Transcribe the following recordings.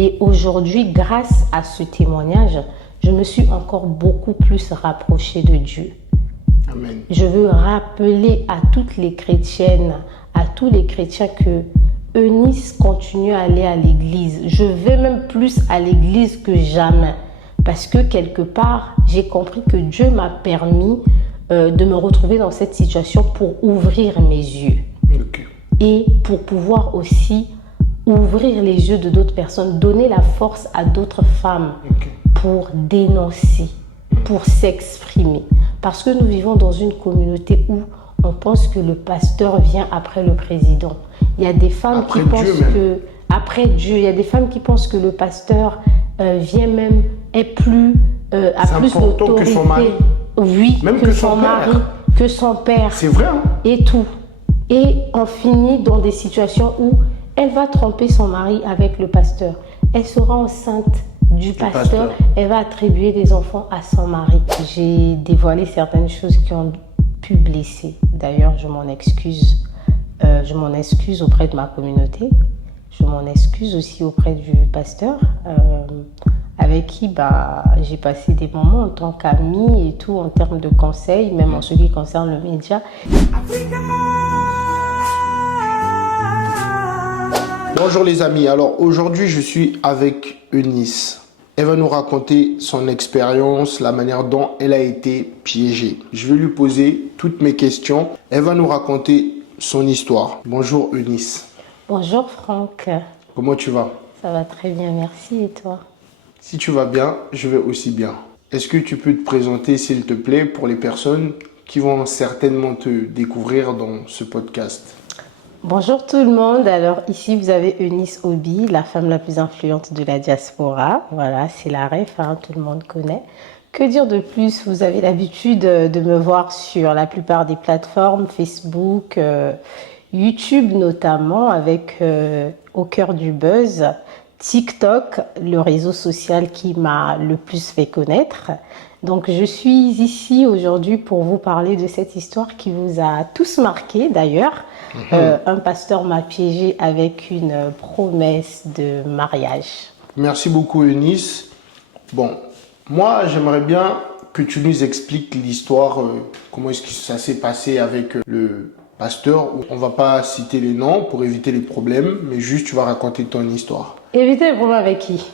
Et aujourd'hui, grâce à ce témoignage, je me suis encore beaucoup plus rapprochée de Dieu. Amen. Je veux rappeler à toutes les chrétiennes, à tous les chrétiens que Eunice continue à aller à l'église. Je vais même plus à l'église que jamais. Parce que quelque part, j'ai compris que Dieu m'a permis de me retrouver dans cette situation pour ouvrir mes yeux. Okay. Et pour pouvoir aussi ouvrir les yeux de d'autres personnes, donner la force à d'autres femmes pour dénoncer, pour s'exprimer. Parce que nous vivons dans une communauté où on pense que le pasteur vient après le président. Il y a des femmes qui pensent que, après Dieu, il y a des femmes qui pensent que le pasteur vient même, est plus, a plus d'autorité. Que son mari. Oui, même que son mari, que son père. C'est vrai. Hein? Et tout. Et on finit dans des situations où elle va tromper son mari avec le pasteur. Elle sera enceinte du pasteur. Elle va attribuer des enfants à son mari. J'ai dévoilé certaines choses qui ont pu blesser. D'ailleurs, je m'en excuse. Je m'en excuse auprès de ma communauté. Je m'en excuse aussi auprès du pasteur avec qui j'ai passé des moments en tant qu'amie et tout, en termes de conseils, même en ce qui concerne le média. Bonjour les amis, alors aujourd'hui je suis avec Eunice. Elle va nous raconter son expérience, la manière dont elle a été piégée. Je vais lui poser toutes mes questions. Elle va nous raconter son histoire. Bonjour Eunice. Bonjour Franck. Comment tu vas? Ça va très bien, merci. Et toi? Si tu vas bien, je vais aussi bien. Est-ce que tu peux te présenter s'il te plaît pour les personnes qui vont certainement te découvrir dans ce podcast? Bonjour tout le monde, alors ici vous avez Eunice Obi, la femme la plus influente de la diaspora. Voilà, c'est la ref, hein, tout le monde connaît. Que dire de plus? Vous avez l'habitude de me voir sur la plupart des plateformes, Facebook, YouTube notamment, avec au cœur du buzz, TikTok, le réseau social qui m'a le plus fait connaître. Donc je suis ici aujourd'hui pour vous parler de cette histoire qui vous a tous marqué d'ailleurs. Un pasteur m'a piégé avec une promesse de mariage. Merci beaucoup Eunice. Bon, moi j'aimerais bien que tu nous expliques l'histoire, comment est-ce que ça s'est passé avec le pasteur. On va pas citer les noms pour éviter les problèmes, mais juste tu vas raconter ton histoire. Éviter les problèmes avec qui?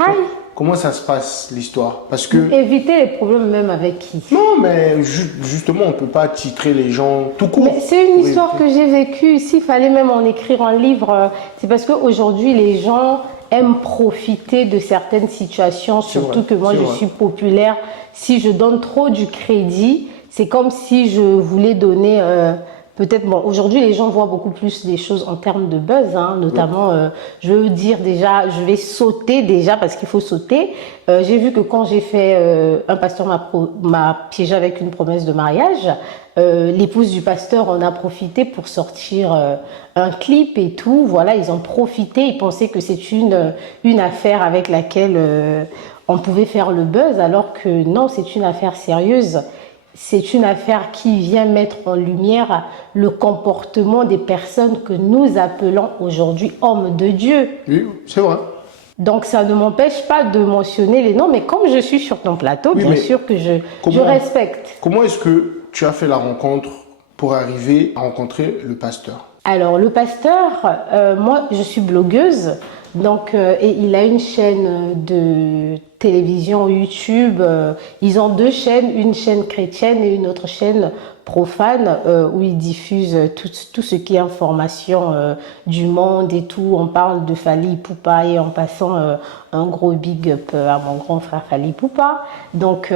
Hi. Comment ça se passe l'histoire? Parce que éviter les problèmes même avec qui? Non, mais justement, on peut pas titrer les gens tout court. Mais c'est une histoire que j'ai vécue. S'il fallait même en écrire un livre, c'est parce qu'aujourd'hui, les gens aiment profiter de certaines situations, surtout que moi, je suis populaire. Si je donne trop du crédit, c'est comme si je voulais donner... Peut-être, bon, aujourd'hui, les gens voient beaucoup plus des choses en termes de buzz, hein, notamment, je veux dire déjà, je vais sauter déjà parce qu'il faut sauter. J'ai vu que quand j'ai fait, un pasteur m'a piégé avec une promesse de mariage, l'épouse du pasteur en a profité pour sortir un clip et tout. Voilà, ils ont profité, ils pensaient que c'est une affaire avec laquelle on pouvait faire le buzz, alors que non, c'est une affaire sérieuse. C'est une affaire qui vient mettre en lumière le comportement des personnes que nous appelons aujourd'hui hommes de Dieu. Oui, c'est vrai. Donc ça ne m'empêche pas de mentionner les noms, mais comme je suis sur ton plateau, bien sûr que je respecte. Comment est-ce que tu as fait la rencontre pour arriver à rencontrer le pasteur? Alors le pasteur, moi je suis blogueuse, donc et il a une chaîne de télévision YouTube. Ils ont deux chaînes, une chaîne chrétienne et une autre chaîne profane où ils diffusent tout ce qui est information du monde et tout. On parle de Fally Ipupa et en passant un gros big up à mon grand frère Fally Ipupa. Donc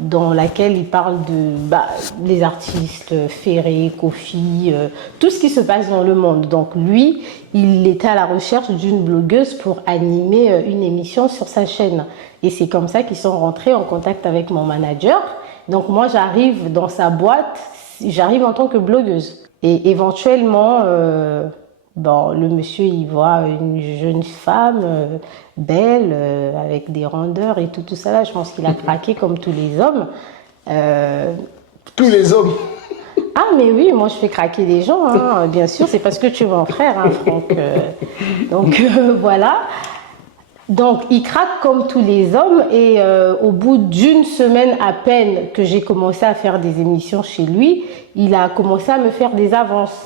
dans laquelle il parle de les artistes, Ferré, Kofi, tout ce qui se passe dans le monde. Donc lui, il était à la recherche d'une blogueuse pour animer une émission sur sa chaîne. Et c'est comme ça qu'ils sont rentrés en contact avec mon manager. Donc moi, j'arrive dans sa boîte, j'arrive en tant que blogueuse. Et éventuellement, le monsieur, il voit une jeune femme belle, avec des rondeurs et tout ça là. Je pense qu'il a craqué comme tous les hommes. Tous les hommes? Ah mais oui, moi je fais craquer les gens, hein, bien sûr. C'est parce que tu es mon frère, hein, Franck. Donc voilà. Donc, il craque comme tous les hommes et au bout d'une semaine à peine que j'ai commencé à faire des émissions chez lui, il a commencé à me faire des avances.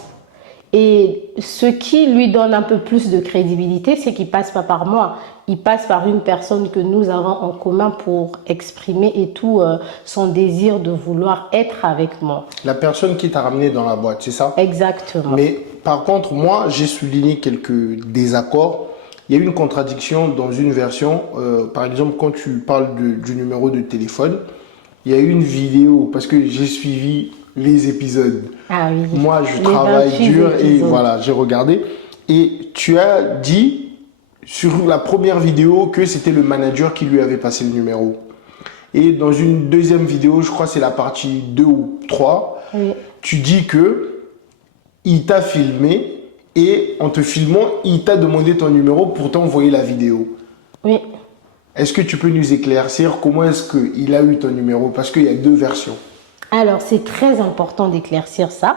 Et ce qui lui donne un peu plus de crédibilité, c'est qu'il passe pas par moi. Il passe par une personne que nous avons en commun pour exprimer et tout son désir de vouloir être avec moi. La personne qui t'a ramené dans la boîte, c'est ça? Exactement. Mais par contre, moi, j'ai souligné quelques désaccords. Il y a eu une contradiction dans une version. Par exemple, quand tu parles du numéro de téléphone, il y a eu une vidéo, parce que j'ai suivi les épisodes. Ah oui. Moi, je Les travaille 28 dur et épisodes. voilà, j'ai regardé. Et tu as dit sur la première vidéo que c'était le manager qui lui avait passé le numéro. Et dans une deuxième vidéo, je crois que c'est la partie 2 ou 3, Oui. tu dis que il t'a filmé et en te filmant, il t'a demandé ton numéro pour t'envoyer la vidéo. Oui. Est-ce que tu peux nous éclaircir comment est-ce qu'il a eu ton numéro? Parce qu'il y a deux versions. Alors, c'est très important d'éclaircir ça.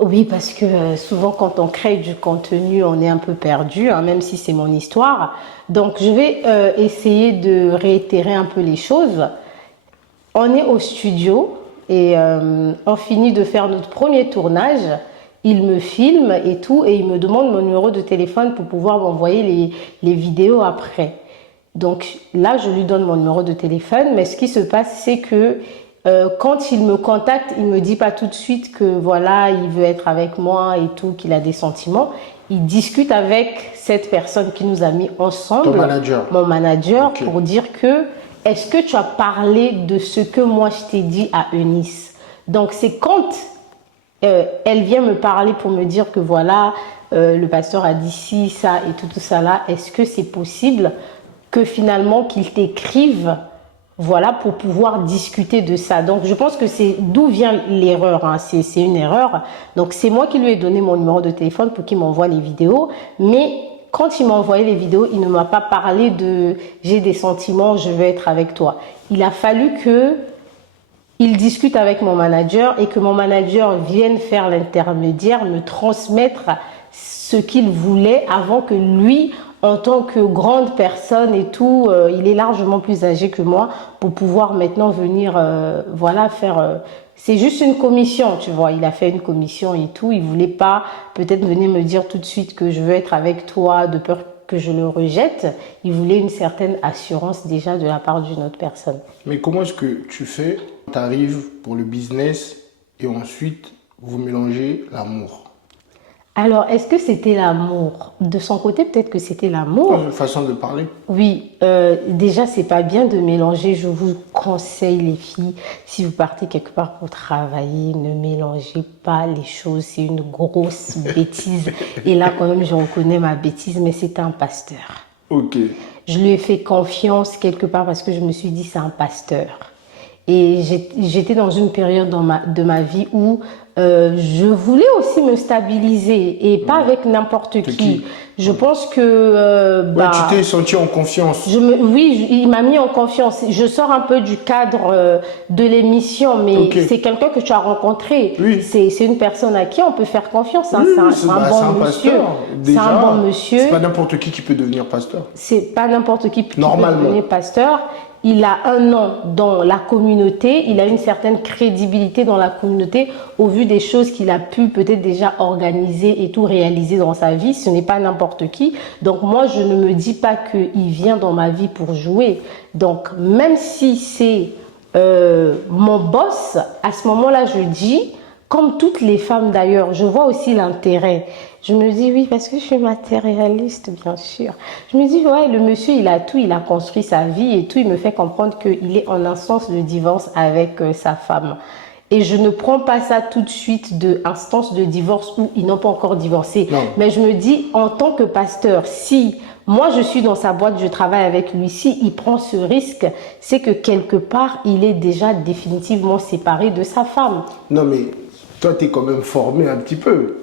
Oui, parce que souvent, quand on crée du contenu, on est un peu perdu, hein, même si c'est mon histoire. Donc, je vais essayer de réitérer un peu les choses. On est au studio et on finit de faire notre premier tournage. Il me filme et tout, et il me demande mon numéro de téléphone pour pouvoir m'envoyer les vidéos après. Donc là, je lui donne mon numéro de téléphone, mais ce qui se passe, c'est que quand il me contacte, il me dit pas tout de suite que voilà, il veut être avec moi et tout, qu'il a des sentiments. Il discute avec cette personne qui nous a mis ensemble, Ton manager. mon manager, Ok. pour dire que est-ce que tu as parlé de ce que moi je t'ai dit à Eunice? Donc c'est quand elle vient me parler pour me dire que voilà, le pasteur a dit ci, ça et tout ça là. Est-ce que c'est possible que finalement qu'il t'écrive, voilà, pour pouvoir discuter de ça? Donc je pense que c'est d'où vient l'erreur, hein. C'est une erreur. Donc c'est moi qui lui ai donné mon numéro de téléphone pour qu'il m'envoie les vidéos, mais quand il m'a envoyé les vidéos, il ne m'a pas parlé de j'ai des sentiments, je veux être avec toi. Il a fallu que il discute avec mon manager et que mon manager vienne faire l'intermédiaire, me transmettre ce qu'il voulait avant que lui, en tant que grande personne et tout, il est largement plus âgé que moi pour pouvoir maintenant venir, voilà, faire... c'est juste une commission, tu vois. Il a fait une commission et tout. Il voulait pas peut-être venir me dire tout de suite que je veux être avec toi de peur que je le rejette. Il voulait une certaine assurance déjà de la part d'une autre personne. Mais comment est-ce que tu fais? Tu arrives pour le business et ensuite vous mélangez l'amour. Alors, est-ce que c'était l'amour? De son côté, peut-être que c'était l'amour. Une façon de parler. Oui, déjà, c'est pas bien de mélanger. Je vous conseille, les filles, si vous partez quelque part pour travailler, ne mélangez pas les choses. C'est une grosse bêtise. Et là, quand même, je reconnais ma bêtise, mais c'est un pasteur. Ok. Je lui ai fait confiance quelque part parce que je me suis dit, c'est un pasteur. Et j'étais dans une période de ma vie où je voulais aussi me stabiliser et pas avec n'importe qui. Je pense que... Ouais, tu t'es senti en confiance. Oui, il m'a mis en confiance. Je sors un peu du cadre de l'émission, mais Ok. c'est quelqu'un que tu as rencontré. Oui. C'est une personne à qui on peut faire confiance, hein. Oui, C'est un bon monsieur. pasteur. C'est Déjà, un bon monsieur. c'est pas n'importe qui peut devenir pasteur. C'est pas n'importe qui peut Normalement. devenir pasteur. Il a un nom dans la communauté, il a une certaine crédibilité dans la communauté au vu des choses qu'il a pu peut-être déjà organiser et tout réaliser dans sa vie. Ce n'est pas n'importe qui. Donc moi, je ne me dis pas qu'il vient dans ma vie pour jouer. Donc même si c'est mon boss, à ce moment-là, je dis, comme toutes les femmes d'ailleurs, je vois aussi l'intérêt. Je me dis oui, parce que je suis matérialiste, bien sûr. Je me dis, ouais, le monsieur, il a tout, il a construit sa vie et tout. Il me fait comprendre qu'il est en instance de divorce avec sa femme. Et je ne prends pas ça tout de suite de instance de divorce où ils n'ont pas encore divorcé. Non. Mais je me dis, en tant que pasteur, si moi je suis dans sa boîte, je travaille avec lui, si il prend ce risque, c'est que quelque part, il est déjà définitivement séparé de sa femme. Non, mais toi, tu es quand même formé un petit peu.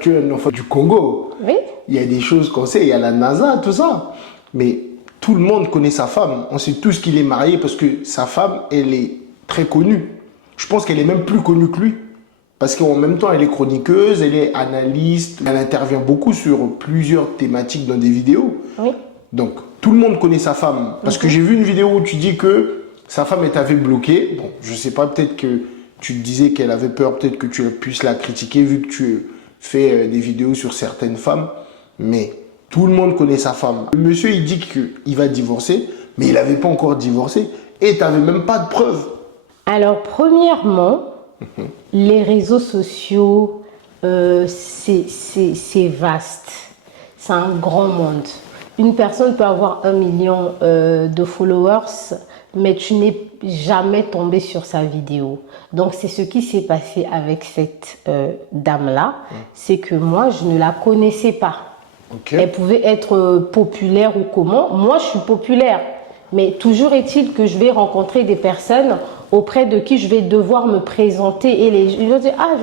Tu es un enfant du Congo. Oui. Il y a des choses qu'on sait, il y a la NASA, tout ça. Mais tout le monde connaît sa femme. On sait tous qu'il est marié parce que sa femme, elle est très connue. Je pense qu'elle est même plus connue que lui. Parce qu'en même temps, elle est chroniqueuse, elle est analyste, elle intervient beaucoup sur plusieurs thématiques dans des vidéos. Oui. Donc, tout le monde connaît sa femme. Parce que j'ai vu une vidéo où tu dis que sa femme t'avait bloqué. Bon, je sais pas, peut-être que tu te disais qu'elle avait peur, peut-être que tu puisses la critiquer vu que tu fais des vidéos sur certaines femmes. Mais tout le monde connaît sa femme. Le monsieur, il dit qu'il va divorcer, mais il n'avait pas encore divorcé. Et tu n'avais même pas de preuves. Alors, premièrement, les réseaux sociaux, c'est vaste. C'est un grand monde. Une personne peut avoir 1 million de followers, mais tu n'es jamais tombé sur sa vidéo. Donc, c'est ce qui s'est passé avec cette dame-là. C'est que moi, je ne la connaissais pas. Okay. Elle pouvait être populaire ou comment. Moi, je suis populaire. Mais toujours est-il que je vais rencontrer des personnes auprès de qui je vais devoir me présenter et ils vont dire « Ah,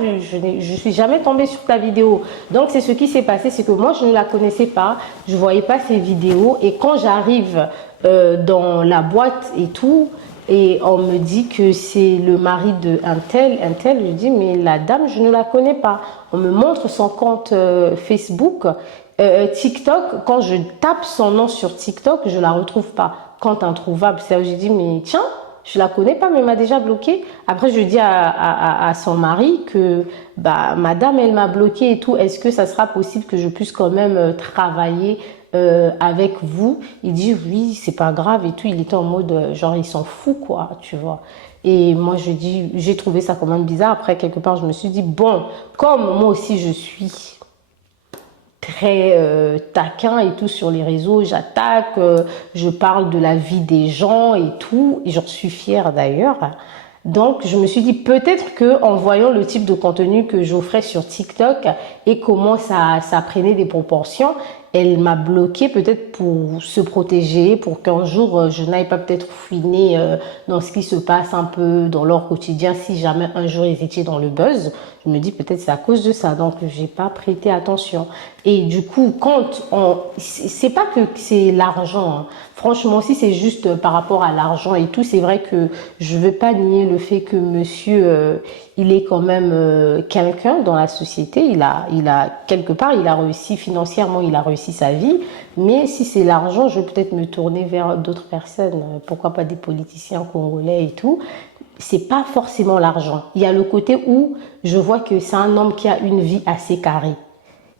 je suis jamais tombée sur ta vidéo ». Donc, c'est ce qui s'est passé, c'est que moi, je ne la connaissais pas, je ne voyais pas ses vidéos. Et quand j'arrive dans la boîte et tout, et on me dit que c'est le mari de un tel, je dis « Mais la dame, je ne la connais pas ». On me montre son compte Facebook, TikTok. Quand je tape son nom sur TikTok, je ne la retrouve pas. Compte introuvable, c'est là où j'ai dit « Mais tiens ». Je la connais pas, mais elle m'a déjà bloqué. Après, je dis à son mari que bah, madame, elle m'a bloqué et tout. Est-ce que ça sera possible que je puisse quand même travailler avec vous? Il dit oui, c'est pas grave et tout. Il était en mode genre, il s'en fout quoi, tu vois. Et moi, je dis, j'ai trouvé ça quand même bizarre. Après, quelque part, je me suis dit bon, comme moi aussi, je suis très taquin et tout sur les réseaux, j'attaque, je parle de la vie des gens et tout, et j'en suis fière d'ailleurs. Donc, je me suis dit peut-être que en voyant le type de contenu que j'offrais sur TikTok et comment ça prenait des proportions, elle m'a bloqué peut-être pour se protéger, pour qu'un jour je n'aille pas peut-être fouiner dans ce qui se passe un peu dans leur quotidien. Si jamais un jour ils étaient dans le buzz, je me dis peut-être c'est à cause de ça. Donc j'ai pas prêté attention. Et du coup, quand c'est pas que c'est l'argent. Hein. Franchement, si c'est juste par rapport à l'argent et tout, c'est vrai que je veux pas nier le fait que monsieur il est quand même quelqu'un dans la société. Il a quelque part, il a réussi financièrement, il a réussi sa vie. Mais si c'est l'argent, je vais peut-être me tourner vers d'autres personnes. Pourquoi pas des politiciens congolais et tout. C'est pas forcément l'argent. Il y a le côté où je vois que c'est un homme qui a une vie assez carrée.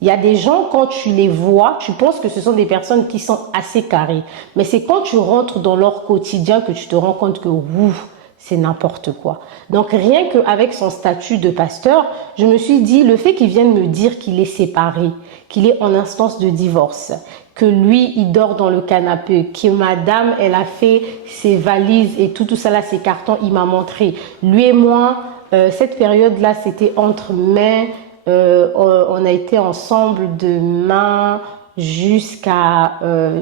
Il y a des gens, quand tu les vois, tu penses que ce sont des personnes qui sont assez carrées. Mais c'est quand tu rentres dans leur quotidien que tu te rends compte que ouf, c'est n'importe quoi. Donc rien qu'avec son statut de pasteur, je me suis dit, le fait qu'il vienne me dire qu'il est séparé, qu'il est en instance de divorce, que lui, il dort dans le canapé, que madame, elle a fait ses valises et tout ça là, ses cartons, il m'a montré. Lui et moi, cette période-là, c'était entre mai, on a été ensemble de mai jusqu'à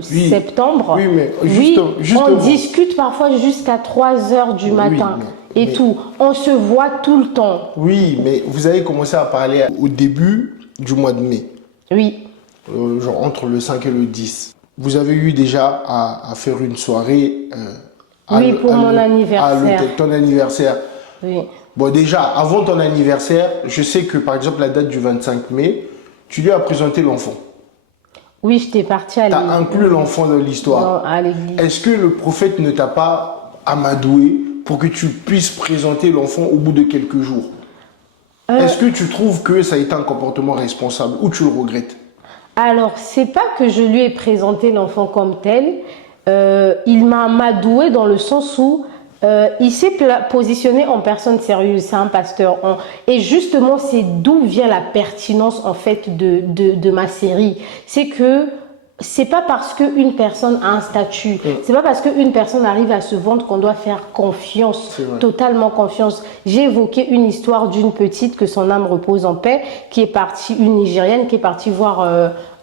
septembre. Oui, mais justement. On discute parfois jusqu'à 3 heures du matin et tout. On se voit tout le temps. Oui, mais vous avez commencé à parler au début du mois de mai. Oui. Genre entre le 5 et le 10. Vous avez eu déjà à faire une soirée pour mon anniversaire. Ton anniversaire. Oui. Bon, déjà, avant ton anniversaire, je sais que par exemple, la date du 25 mai, tu lui as présenté l'enfant. Oui, j'étais partie à l'église. Tu as inclus l'enfant dans l'histoire. À l'église. Est-ce que le prophète ne t'a pas amadoué pour que tu puisses présenter l'enfant au bout de quelques jours? Est-ce que tu trouves que ça a été un comportement responsable ou tu le regrettes? Alors, c'est pas que je lui ai présenté l'enfant comme tel. Il m'a amadoué dans le sens où il s'est positionné en personne sérieuse, c'est un pasteur. Et justement, c'est d'où vient la pertinence en fait de ma série. C'est que c'est pas parce qu'une personne a un statut, c'est pas parce qu'une personne arrive à se vendre qu'on doit faire confiance, totalement confiance. J'ai évoqué une histoire d'une petite, que son âme repose en paix, qui est partie, une Nigérienne, qui est partie voir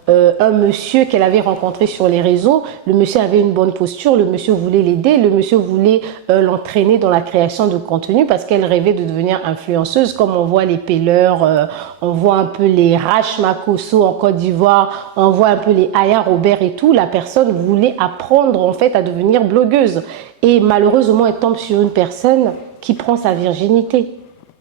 un monsieur qu'elle avait rencontré sur les réseaux. Le monsieur avait une bonne posture, le monsieur voulait l'aider, le monsieur voulait l'entraîner dans la création de contenu parce qu'elle rêvait de devenir influenceuse, comme on voit les Pelleur, on voit un peu les Rach Makosso en Côte d'Ivoire, on voit un peu les Aya Robert et tout. La personne voulait apprendre en fait à devenir blogueuse et malheureusement elle tombe sur une personne qui prend sa virginité.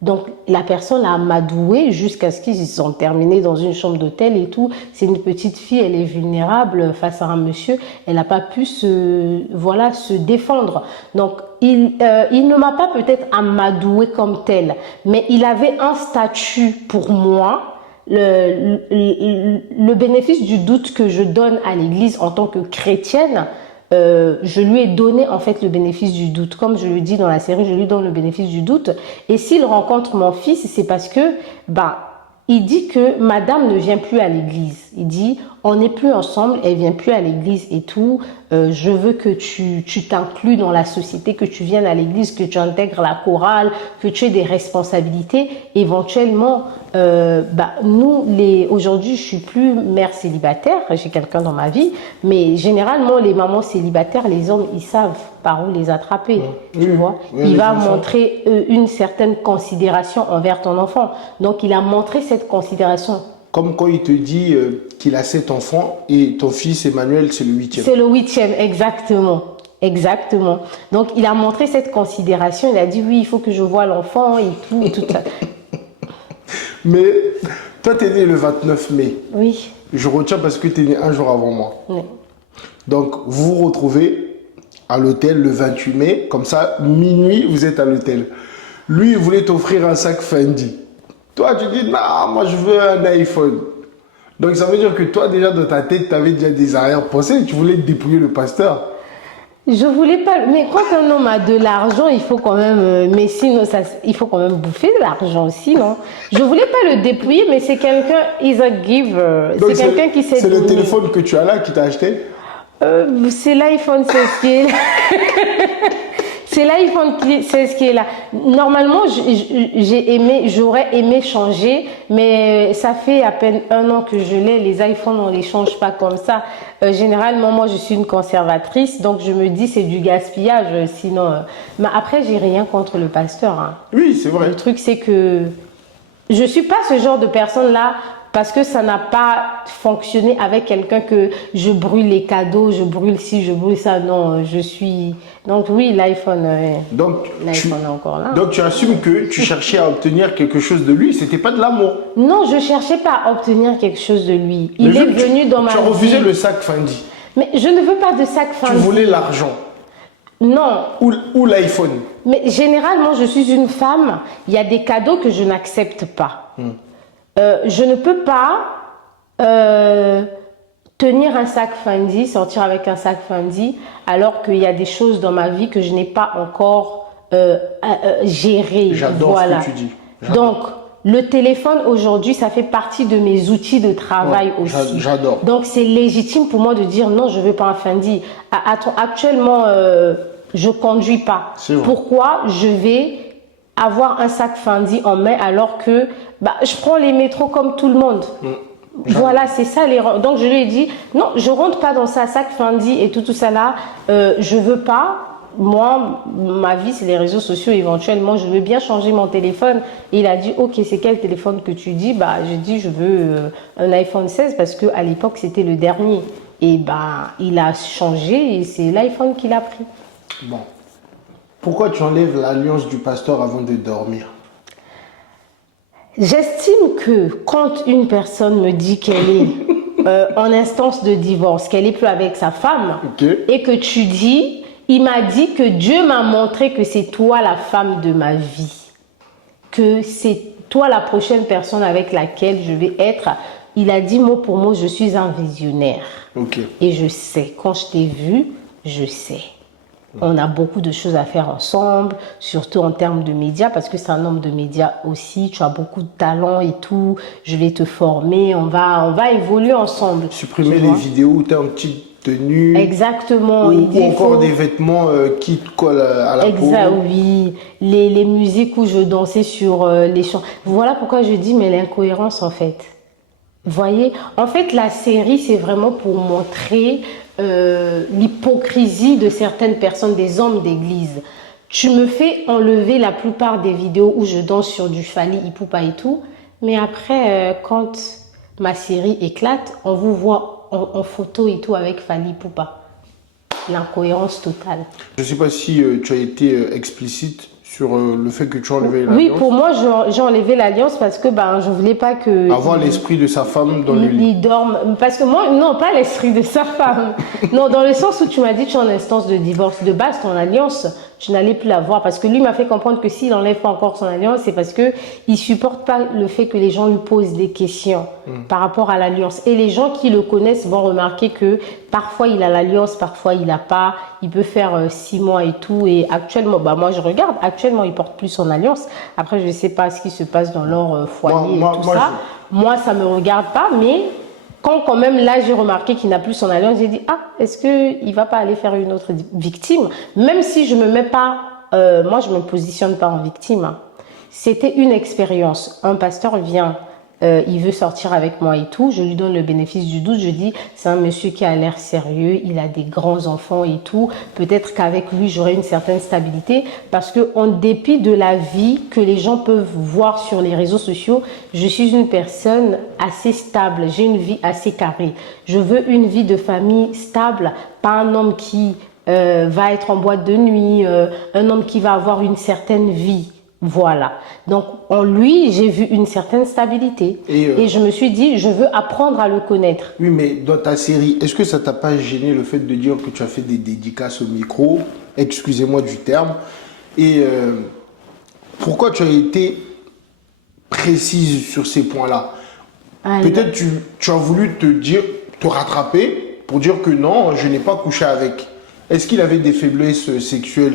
Donc, la personne a amadoué jusqu'à ce qu'ils sont terminés dans une chambre d'hôtel et tout. C'est une petite fille, elle est vulnérable face à un monsieur. Elle n'a pas pu se défendre. Donc, il ne m'a pas peut-être amadoué comme tel, mais il avait un statut pour moi. Le bénéfice du doute que je donne à l'Église en tant que chrétienne, je lui ai donné en fait le bénéfice du doute. Comme je le dis dans la série, je lui donne le bénéfice du doute. Et s'il rencontre mon fils, c'est parce que il dit que madame ne vient plus à l'église. Il dit, on n'est plus ensemble, elle vient plus à l'église et tout. Je veux que tu t'inclues dans la société, que tu viennes à l'église, que tu intègres la chorale, que tu aies des responsabilités. Éventuellement, aujourd'hui, je suis plus mère célibataire, j'ai quelqu'un dans ma vie, mais généralement, les mamans célibataires, les hommes, ils savent par où les attraper, tu vois. Il va montrer une certaine considération envers ton enfant. Donc, il a montré cette considération. Comme quand il te dit qu'il a 7 enfants et ton fils Emmanuel, c'est le 8e. C'est le 8e, exactement. Exactement. Donc, il a montré cette considération. Il a dit, oui, il faut que je voie l'enfant et tout ça. Mais toi, tu es né le 29 mai. Oui. Je retiens parce que tu es né un jour avant moi. Oui. Donc, vous vous retrouvez à l'hôtel le 28 mai. Comme ça, minuit, vous êtes à l'hôtel. Lui, il voulait t'offrir un sac Fendi. Toi, tu dis, non, moi, je veux un iPhone. Donc, ça veut dire que toi, déjà, dans ta tête, tu avais déjà des arrière-pensées. Tu voulais dépouiller le pasteur. Je voulais pas, mais quand un homme a de l'argent, il faut quand même, mais sinon, il faut quand même bouffer de l'argent aussi, non? Je voulais pas le dépouiller, mais c'est quelqu'un, is a giver. C'est quelqu'un qui sait C'est donner. le téléphone que tu as là qui t'a acheté? C'est l'iPhone 16 qui est là. C'est l'iPhone 16 qui est là. Normalement, j'aurais aimé changer, mais ça fait à peine 1 an que je l'ai. Les iPhones, on les change pas comme ça. Généralement, moi, je suis une conservatrice, donc je me dis c'est du gaspillage. Sinon, mais après, j'ai rien contre le pasteur. Hein. Oui, c'est vrai. Le truc, c'est que je suis pas ce genre de personne-là. Parce que ça n'a pas fonctionné avec quelqu'un que je brûle les cadeaux, je brûle ci, je brûle ça. Non, je suis... Donc oui, l'iPhone est encore là. Donc tu assumes que tu cherchais à obtenir quelque chose de lui, c'était pas de l'amour. Non, je cherchais pas à obtenir quelque chose de lui. Il est venu dans ma vie. Tu as refusé le sac Fendi. Mais je ne veux pas de sac Fendi. Tu voulais l'argent. Non. Ou l'iPhone. Mais généralement, je suis une femme, il y a des cadeaux que je n'accepte pas. Je ne peux pas tenir un sac Fendi, sortir avec un sac Fendi, alors qu'il y a des choses dans ma vie que je n'ai pas encore gérées. J'adore ce que tu dis. Donc, le téléphone aujourd'hui, ça fait partie de mes outils de travail aussi. J'adore. Donc, c'est légitime pour moi de dire non, je ne veux pas un Fendi. Actuellement, je ne conduis pas. Pourquoi je vais avoir un sac Fendi en main alors que je prends les métros comme tout le monde. Voilà, c'est ça l'erreur. Donc je lui ai dit, non, je rentre pas dans ça, sac Fendi et tout ça là. Je veux pas. Moi, ma vie, c'est les réseaux sociaux. Éventuellement, je veux bien changer mon téléphone. Et il a dit, ok, c'est quel téléphone que tu dis? J'ai dit, je veux un iPhone 16 parce que à l'époque, c'était le dernier. Et il a changé et c'est l'iPhone qu'il a pris. Bon. Pourquoi tu enlèves l'alliance du pasteur avant de dormir? J'estime que quand une personne me dit qu'elle est en instance de divorce, qu'elle n'est plus avec sa femme, et que tu dis, il m'a dit que Dieu m'a montré que c'est toi la femme de ma vie, que c'est toi la prochaine personne avec laquelle je vais être. Il a dit mot pour mot, je suis un visionnaire. Et je sais, quand je t'ai vu, je sais. On a beaucoup de choses à faire ensemble, surtout en termes de médias, parce que c'est un homme de médias aussi. Tu as beaucoup de talent et tout. Je vais te former, on va évoluer ensemble. Supprimer les vidéos où tu es en petite tenue. Exactement. Ou encore des vêtements qui te collent à la peau. Oui. Les musiques où je dansais sur les chants. Voilà pourquoi je dis, mais l'incohérence en fait. Vous voyez, en fait, la série, c'est vraiment pour montrer l'hypocrisie de certaines personnes, des hommes d'église. Tu me fais enlever la plupart des vidéos où je danse sur du Fally Ipupa et tout, mais après, quand ma série éclate, on vous voit en photo et tout avec Fally Ipupa. L'incohérence totale. Je ne sais pas si tu as été explicite sur le fait que tu as enlevé Oui, l'alliance? pour moi, j'ai enlevé l'alliance parce que ben, je voulais pas que Avoir l'esprit de sa femme dans le lit. il dorme. Parce que moi, non, pas l'esprit de sa femme. Non, dans le sens où tu m'as dit que tu es en instance de divorce. De base, ton alliance, tu n'allais plus la voir. Parce que lui m'a fait comprendre que s'il n'enlève pas encore son alliance, c'est parce que il supporte pas le fait que les gens lui posent des questions par rapport à l'alliance. Et les gens qui le connaissent vont remarquer que parfois il a l'alliance, parfois il n'a pas. Il peut faire 6 mois et tout. Et actuellement, bah moi je regarde, actuellement il porte plus son alliance. Après, je ne sais pas ce qui se passe dans leur foyer et tout ça. Moi, ça ne me regarde pas, mais quand même là j'ai remarqué qu'il n'a plus son alliance, j'ai dit ah, est-ce qu'il ne va pas aller faire une autre victime? Même si je me mets pas, moi je ne me positionne pas en victime, hein. C'était une expérience. Un pasteur vient, il veut sortir avec moi et tout, je lui donne le bénéfice du doute, je dis c'est un monsieur qui a l'air sérieux, il a des grands enfants et tout, peut-être qu'avec lui j'aurai une certaine stabilité, parce que en dépit de la vie que les gens peuvent voir sur les réseaux sociaux, je suis une personne assez stable, j'ai une vie assez carrée. Je veux une vie de famille stable, pas un homme qui va être en boîte de nuit, un homme qui va avoir une certaine vie. Voilà. Donc, en lui, j'ai vu une certaine stabilité. Et je me suis dit, je veux apprendre à le connaître. Oui, mais dans ta série, est-ce que ça t'a pas gêné le fait de dire que tu as fait des dédicaces au micro? Excusez-moi du terme. Et pourquoi tu as été précise sur ces points-là? Peut-être tu as voulu te rattraper pour dire que non, je n'ai pas couché avec. Est-ce qu'il avait des faiblesses sexuelles?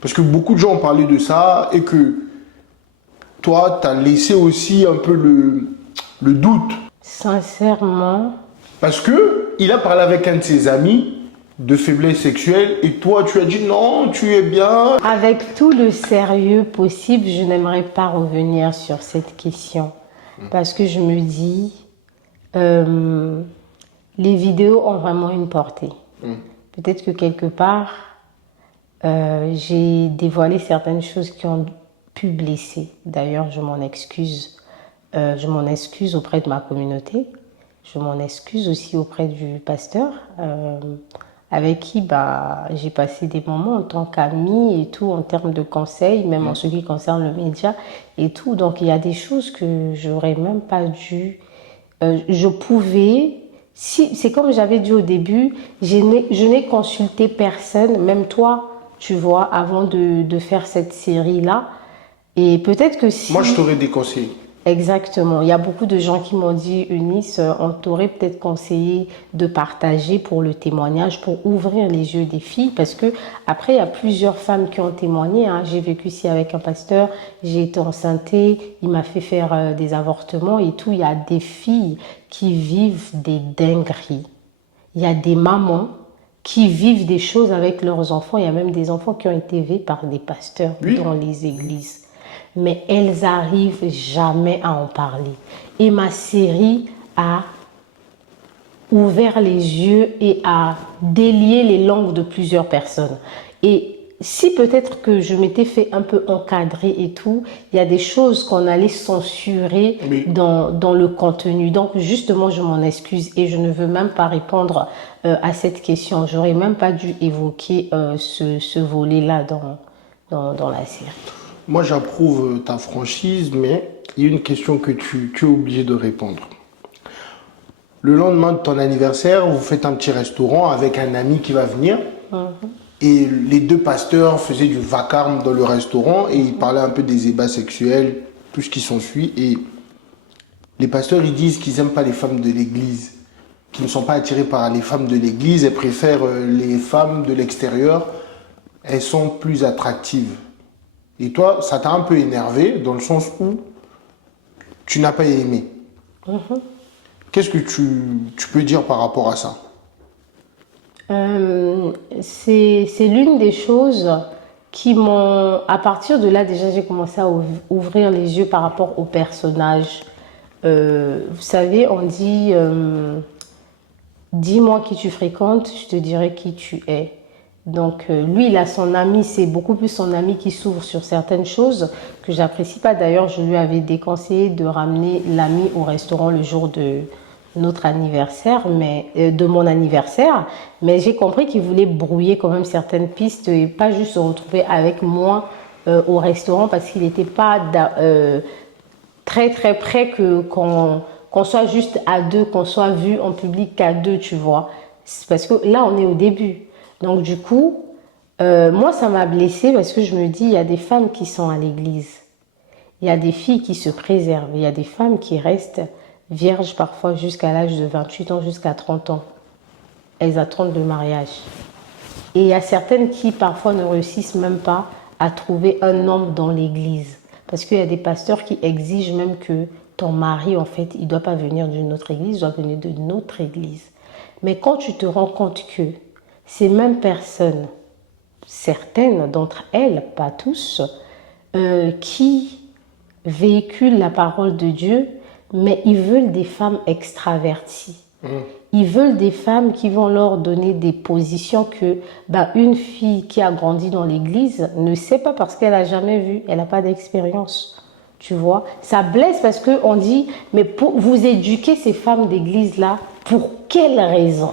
Parce que beaucoup de gens ont parlé de ça et que toi, tu as laissé aussi un peu le doute. Sincèrement. Parce que il a parlé avec un de ses amis de faiblesse sexuelle et toi, tu as dit non, tu es bien. Avec tout le sérieux possible, je n'aimerais pas revenir sur cette question. Parce que je me dis, les vidéos ont vraiment une portée. Peut-être que quelque part, j'ai dévoilé certaines choses qui ont pu blesser. D'ailleurs, je m'en excuse. Je m'en excuse auprès de ma communauté. Je m'en excuse aussi auprès du pasteur, avec qui j'ai passé des moments en tant qu'ami et tout, en termes de conseils, même en ce qui concerne le média et tout. Donc, il y a des choses que j'aurais même pas dû... je pouvais... Si, c'est comme j'avais dit au début, je n'ai consulté personne, même toi, tu vois, avant de faire cette série-là. Et peut-être que si... Moi, je t'aurais déconseillé. Exactement. Il y a beaucoup de gens qui m'ont dit, Eunice, on t'aurait peut-être conseillé de partager pour le témoignage, pour ouvrir les yeux des filles, parce que après, il y a plusieurs femmes qui ont témoigné, hein. J'ai vécu ici avec un pasteur, j'ai été enceinte, il m'a fait faire des avortements et tout. Il y a des filles qui vivent des dingueries. Il y a des mamans qui vivent des choses avec leurs enfants. Il y a même des enfants qui ont été élevés par des pasteurs dans les églises. Mais elles arrivent jamais à en parler. Et ma série a ouvert les yeux et a délié les langues de plusieurs personnes. Et si peut-être que je m'étais fait un peu encadrer et tout, il y a des choses qu'on allait censurer dans le contenu. Donc justement, je m'en excuse et je ne veux même pas répondre à cette question. J'aurais même pas dû évoquer ce volet-là dans la série. Moi, j'approuve ta franchise, mais il y a une question que tu es obligé de répondre. Le lendemain de ton anniversaire, vous faites un petit restaurant avec un ami qui va venir. Et les deux pasteurs faisaient du vacarme dans le restaurant et ils parlaient un peu des ébats sexuels, tout ce qui s'ensuit. Et les pasteurs, ils disent qu'ils n'aiment pas les femmes de l'église, qu'ils ne sont pas attirés par les femmes de l'église et préfèrent les femmes de l'extérieur. Elles sont plus attractives. Et toi, ça t'a un peu énervé dans le sens où tu n'as pas aimé. Qu'est-ce que tu peux dire par rapport à ça? C'est l'une des choses qui m'ont... À partir de là, déjà, j'ai commencé à ouvrir les yeux par rapport au personnage. Vous savez, on dit... dis-moi qui tu fréquentes, je te dirai qui tu es. Donc lui, il a son ami, c'est beaucoup plus son ami qui s'ouvre sur certaines choses que j'apprécie pas. D'ailleurs, je lui avais déconseillé de ramener l'ami au restaurant le jour de notre anniversaire, de mon anniversaire. Mais j'ai compris qu'il voulait brouiller quand même certaines pistes et pas juste se retrouver avec moi au restaurant parce qu'il n'était pas très très près qu'on soit juste à deux, qu'on soit vu en public qu'à deux, tu vois. C'est parce que là, on est au début. Donc du coup, moi, ça m'a blessée parce que je me dis, il y a des femmes qui sont à l'église. Il y a des filles qui se préservent. Il y a des femmes qui restent vierges parfois jusqu'à l'âge de 28 ans, jusqu'à 30 ans. Elles attendent le mariage. Et il y a certaines qui parfois ne réussissent même pas à trouver un homme dans l'église. Parce qu'il y a des pasteurs qui exigent même que ton mari, en fait, il ne doit pas venir d'une autre église, il doit venir de notre église. Mais quand tu te rends compte que ces mêmes personnes, certaines d'entre elles, pas tous, qui véhiculent la parole de Dieu, mais ils veulent des femmes extraverties. Ils veulent des femmes qui vont leur donner des positions que une fille qui a grandi dans l'église ne sait pas parce qu'elle n'a jamais vu, elle n'a pas d'expérience. Tu vois, ça blesse parce qu'on dit, mais pour vous éduquer ces femmes d'église-là, pour quelle raison?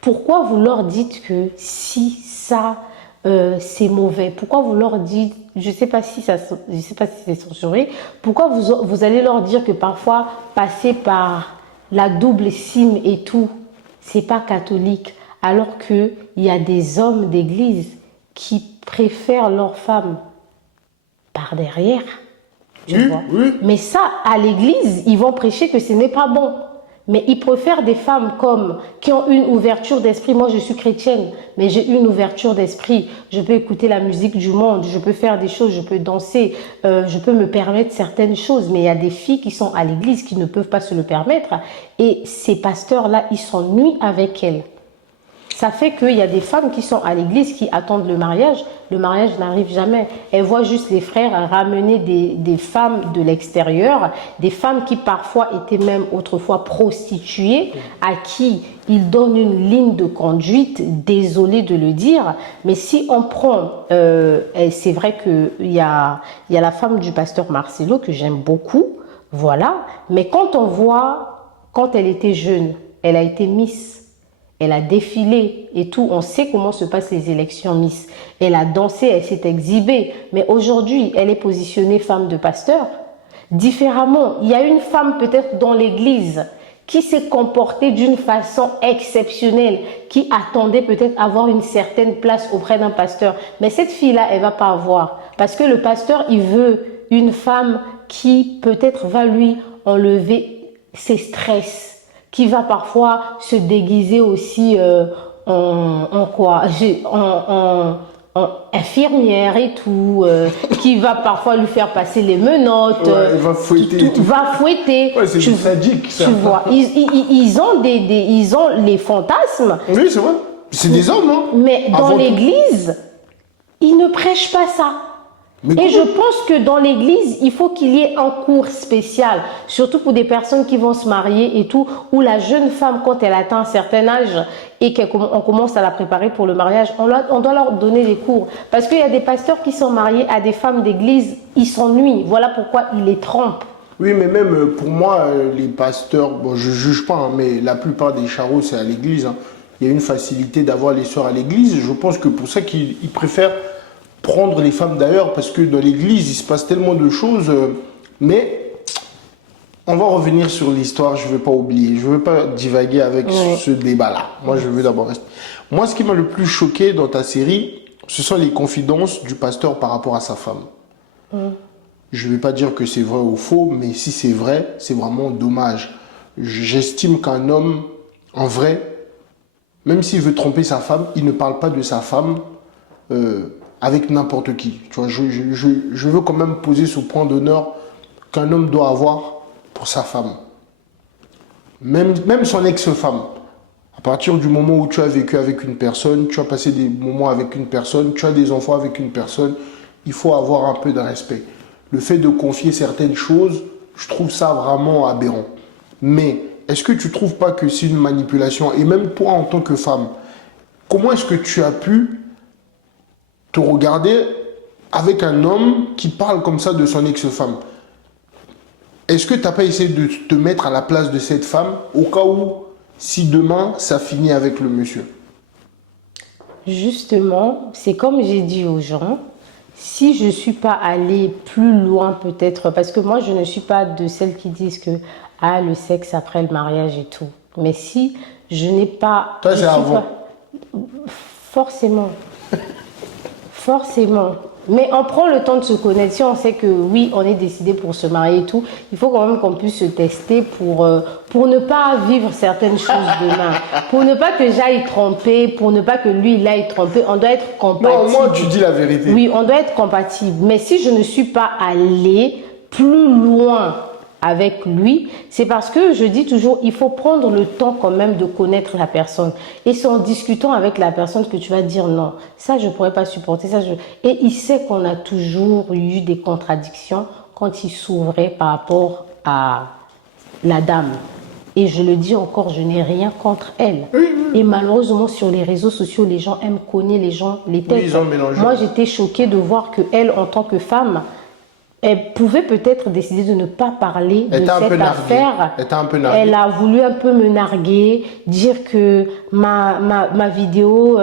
Pourquoi vous leur dites que si ça, c'est mauvais? Pourquoi vous leur dites, je sais pas si c'est censuré, pourquoi vous allez leur dire que parfois passer par la double cime et tout, c'est pas catholique, alors qu'il y a des hommes d'église qui préfèrent leurs femmes par derrière, tu vois. Oui. Mais ça, à l'église, ils vont prêcher que ce n'est pas bon. Mais ils préfèrent des femmes qui ont une ouverture d'esprit. Moi, je suis chrétienne, mais j'ai une ouverture d'esprit. Je peux écouter la musique du monde, je peux faire des choses, je peux danser, je peux me permettre certaines choses. Mais il y a des filles qui sont à l'église qui ne peuvent pas se le permettre. Et ces pasteurs-là, ils s'ennuient avec elles. Ça fait qu'il y a des femmes qui sont à l'église qui attendent le mariage. Le mariage n'arrive jamais. Elles voient juste les frères ramener des femmes de l'extérieur, des femmes qui parfois étaient même autrefois prostituées, à qui ils donnent une ligne de conduite, désolé de le dire. Mais si on prend, c'est vrai qu'il y a la femme du pasteur Marcelo que j'aime beaucoup, voilà. Mais quand on voit, quand elle était jeune, elle a été Miss. Elle a défilé et tout. On sait comment se passent les élections Miss. Elle a dansé, elle s'est exhibée. Mais aujourd'hui, elle est positionnée femme de pasteur. Différemment, il y a une femme peut-être dans l'église qui s'est comportée d'une façon exceptionnelle, qui attendait peut-être avoir une certaine place auprès d'un pasteur. Mais cette fille-là, elle va pas avoir. Parce que le pasteur, il veut une femme qui peut-être va lui enlever ses stress, qui va parfois se déguiser aussi en infirmière et tout, qui va parfois lui faire passer les menottes, ouais, va fouetter. Ouais, c'est sadique, ça. Tu vois, ils ont les fantasmes. Oui, c'est vrai. C'est des hommes, hein. Mais dans l'église, ils ne prêchent pas ça. Et je pense que dans l'église, il faut qu'il y ait un cours spécial, surtout pour des personnes qui vont se marier et tout, où la jeune femme, quand elle atteint un certain âge et qu'on commence à la préparer pour le mariage, on doit leur donner des cours. Parce qu'il y a des pasteurs qui sont mariés à des femmes d'église, ils s'ennuient. Voilà pourquoi ils les trompent. Oui, mais même pour moi, les pasteurs, bon, je ne juge pas, hein, mais la plupart des charros, c'est à l'église. Hein. Il y a une facilité d'avoir les soeurs à l'église. Je pense que pour ça qu'ils préfèrent prendre les femmes d'ailleurs, parce que dans l'église, il se passe tellement de choses. Mais on va revenir sur l'histoire, je ne vais pas oublier. Je ne veux pas divaguer avec ce débat-là. Moi, je veux d'abord rester. Moi, ce qui m'a le plus choqué dans ta série, ce sont les confidences du pasteur par rapport à sa femme. Je ne vais pas dire que c'est vrai ou faux, mais si c'est vrai, c'est vraiment dommage. J'estime qu'un homme, en vrai, même s'il veut tromper sa femme, il ne parle pas de sa femme avec n'importe qui. Tu vois, je veux quand même poser ce point d'honneur qu'un homme doit avoir pour sa femme. Même son ex-femme. À partir du moment où tu as vécu avec une personne, tu as passé des moments avec une personne, tu as des enfants avec une personne, il faut avoir un peu de respect. Le fait de confier certaines choses, je trouve ça vraiment aberrant. Mais est-ce que tu ne trouves pas que c'est une manipulation? Et même toi, en tant que femme, comment est-ce que tu as pu te regarder avec un homme qui parle comme ça de son ex-femme? Est-ce que tu n'as pas essayé de te mettre à la place de cette femme au cas où, si demain, ça finit avec le monsieur? Justement, c'est comme j'ai dit aux gens, si je ne suis pas allée plus loin peut-être, parce que moi je ne suis pas de celles qui disent que ah, le sexe après le mariage et tout. Mais si je n'ai pas... Toi, je c'est suis avant. pas- Forcément. Forcément. Mais on prend le temps de se connaître. Si on sait que oui, on est décidé pour se marier et tout, il faut quand même qu'on puisse se tester pour ne pas vivre certaines choses demain. Pour ne pas que j'aille tromper, pour ne pas que lui, il aille tromper. On doit être compatible. Non, moi, tu dis la vérité. Oui, on doit être compatible. Mais si je ne suis pas allée plus loin avec lui, c'est parce que je dis toujours, il faut prendre le temps quand même de connaître la personne. Et c'est en discutant avec la personne que tu vas dire non, ça je ne pourrais pas supporter. Et il sait qu'on a toujours eu des contradictions quand il s'ouvrait par rapport à la dame. Et je le dis encore, je n'ai rien contre elle. Et malheureusement, sur les réseaux sociaux, les gens aiment cogner les gens, les têtes. ils ont mélangé. Moi, j'étais choquée de voir qu'elle, en tant que femme, elle pouvait peut-être décider de ne pas parler de cette affaire. Elle t'a un peu narguée. Elle a voulu un peu me narguer, dire que ma vidéo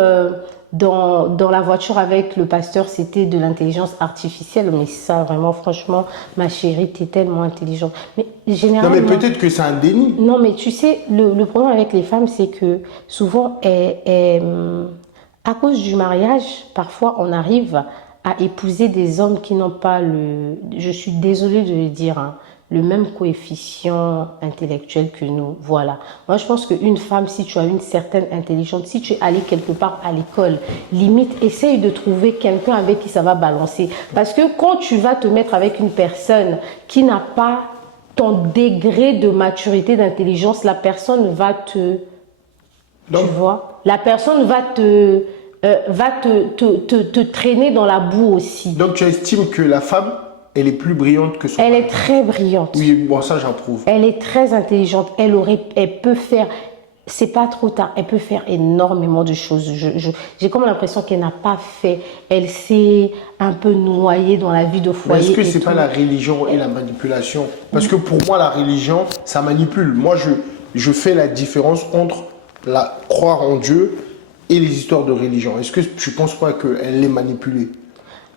dans la voiture avec le pasteur, c'était de l'intelligence artificielle. Mais ça, vraiment, franchement, ma chérie, t'es tellement intelligente. Mais Non, généralement... mais peut-être que c'est un déni. Non, mais tu sais, le problème avec les femmes, c'est que souvent, à cause du mariage, parfois, on arrive à épouser des hommes qui n'ont pas je suis désolée de le dire, hein, le même coefficient intellectuel que nous. Voilà. Moi, je pense qu'une femme, si tu as une certaine intelligence, si tu es allé quelque part à l'école, limite, essaye de trouver quelqu'un avec qui ça va balancer. Parce que quand tu vas te mettre avec une personne qui n'a pas ton degré de maturité, d'intelligence, la personne va te... Donc, tu vois, la personne va te traîner dans la boue aussi. donc, tu estimes que la femme, elle est plus brillante que son Elle mari. est très brillante. Oui, bon, ça, j'approuve. Elle est très intelligente. Elle peut faire, c'est pas trop tard, elle peut faire énormément de choses. J'ai comme l'impression qu'elle n'a pas fait. Elle s'est un peu noyée dans la vie de Mais foyer. est-ce que et c'est tout. pas la religion et la manipulation? Parce que pour moi, la religion, ça manipule. Moi, je fais la différence entre croire en Dieu et les histoires de religion. Est-ce que tu ne penses pas qu'elle est manipulée?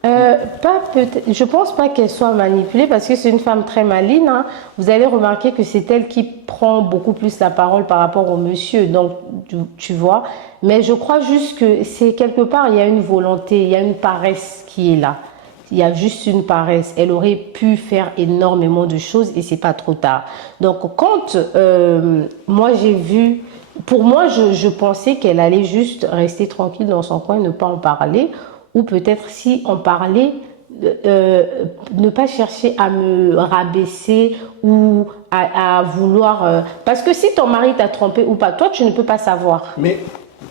Je pense pas qu'elle soit manipulée parce que c'est une femme très maligne, hein. Vous allez remarquer que c'est elle qui prend beaucoup plus la parole par rapport au monsieur. Donc, tu vois. Mais je crois juste que c'est quelque part, il y a une volonté, il y a une paresse qui est là. Il y a juste une paresse. Elle aurait pu faire énormément de choses et c'est pas trop tard. Donc, quand moi j'ai vu, pour moi, je pensais qu'elle allait juste rester tranquille dans son coin, ne pas en parler. Ou peut-être si on parlait, ne pas chercher à me rabaisser ou à vouloir... parce que si ton mari t'a trompé ou pas, toi, tu ne peux pas savoir. Mais,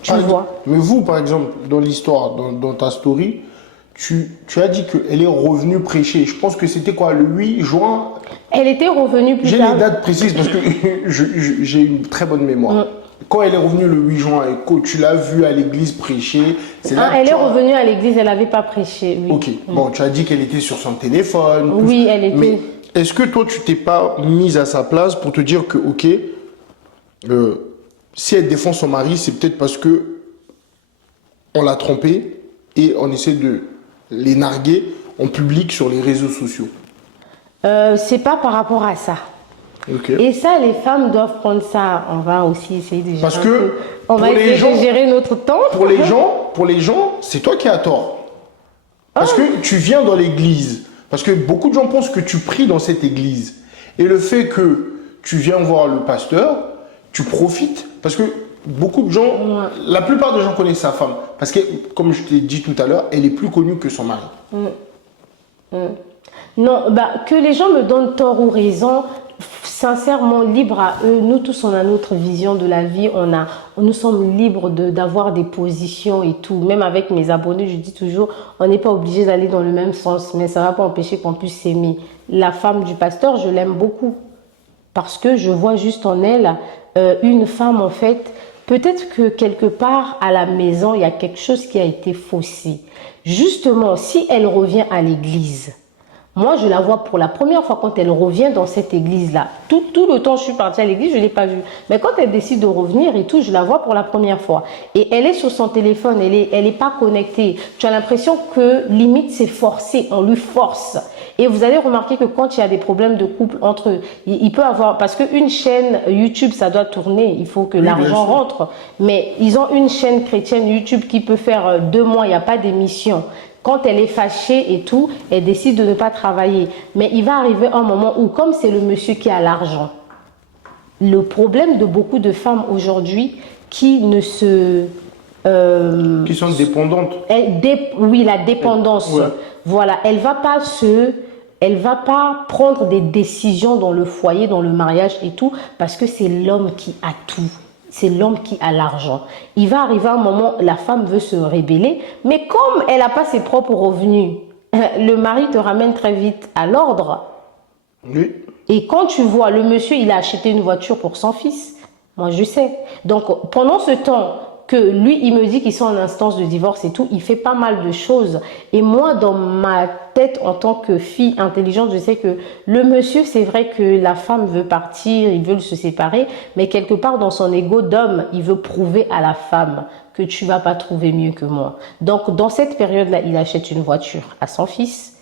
vois. Mais vous, par exemple, dans l'histoire, dans ta story, tu as dit qu'elle est revenue prêcher. Je pense que c'était quoi, le 8 juin? Elle était revenue plus J'ai tard. les dates précises parce que j'ai une très bonne mémoire. Quand elle est revenue le 8 juin et que tu l'as vue à l'église prêcher, c'est là que Elle est revenue à l'église, elle n'avait pas prêché. Oui. Ok, bon, tu as dit qu'elle était sur son téléphone. Oui, elle était. Mais est-ce que toi, tu t'es pas mise à sa place pour te dire que, ok, si elle défend son mari, c'est peut-être parce que on l'a trompée et on essaie de les narguer en public sur les réseaux sociaux. C'est pas par rapport à ça. Okay. Et ça, les femmes doivent prendre ça. On va aussi essayer de gérer. Parce que on va essayer de gérer notre temps. Pour les gens, c'est toi qui as tort. Parce que tu viens dans l'église. Parce que beaucoup de gens pensent que tu pries dans cette église. Et le fait que tu viens voir le pasteur, tu profites. Parce que beaucoup de gens, la plupart des gens connaissent sa femme. Parce que, comme je t'ai dit tout à l'heure, elle est plus connue que son mari. Non, que les gens me donnent tort ou raison, sincèrement, libre à eux. Nous tous, on a notre vision de la vie. Nous sommes libres d'avoir des positions et tout. Même avec mes abonnés, je dis toujours, on n'est pas obligé d'aller dans le même sens. Mais ça ne va pas empêcher qu'on puisse s'aimer. La femme du pasteur, je l'aime beaucoup. Parce que je vois juste en elle une femme, en fait. Peut-être que quelque part à la maison, il y a quelque chose qui a été faussé. Justement, si elle revient à l'église, Moi, je la vois pour la première fois quand elle revient dans cette église-là. Tout le temps, je suis partie à l'église, je ne l'ai pas vue. Mais quand elle décide de revenir et tout, je la vois pour la première fois. Et elle est sur son téléphone, elle est pas connectée. Tu as l'impression que limite, c'est forcé, on lui force. Et vous allez remarquer que quand il y a des problèmes de couple entre eux, il peut avoir, parce qu'une chaîne YouTube, ça doit tourner, il faut que l'argent rentre. Mais ils ont une chaîne chrétienne YouTube qui peut faire 2 mois, il n'y a pas d'émission. Quand elle est fâchée et tout, elle décide de ne pas travailler. Mais il va arriver un moment où, comme c'est le monsieur qui a l'argent, le problème de beaucoup de femmes aujourd'hui qui ne se... Qui sont dépendantes. Oui, la dépendance. Ouais. Voilà, elle va pas prendre des décisions dans le foyer, dans le mariage et tout, parce que c'est l'homme qui a tout. C'est l'homme qui a l'argent. Il va arriver un moment, la femme veut se rébeller, mais comme elle n'a pas ses propres revenus, le mari te ramène très vite à l'ordre. Oui. Et quand tu vois, le monsieur, il a acheté une voiture pour son fils. Moi, je sais. Donc, pendant ce temps que lui, il me dit qu'ils sont en instance de divorce et tout, il fait pas mal de choses. Et moi, dans ma tête, en tant que fille intelligente, je sais que le monsieur, c'est vrai que la femme veut partir, ils veulent se séparer, mais quelque part, dans son ego d'homme, il veut prouver à la femme que tu vas pas trouver mieux que moi. Donc, dans cette période-là, il achète une voiture à son fils.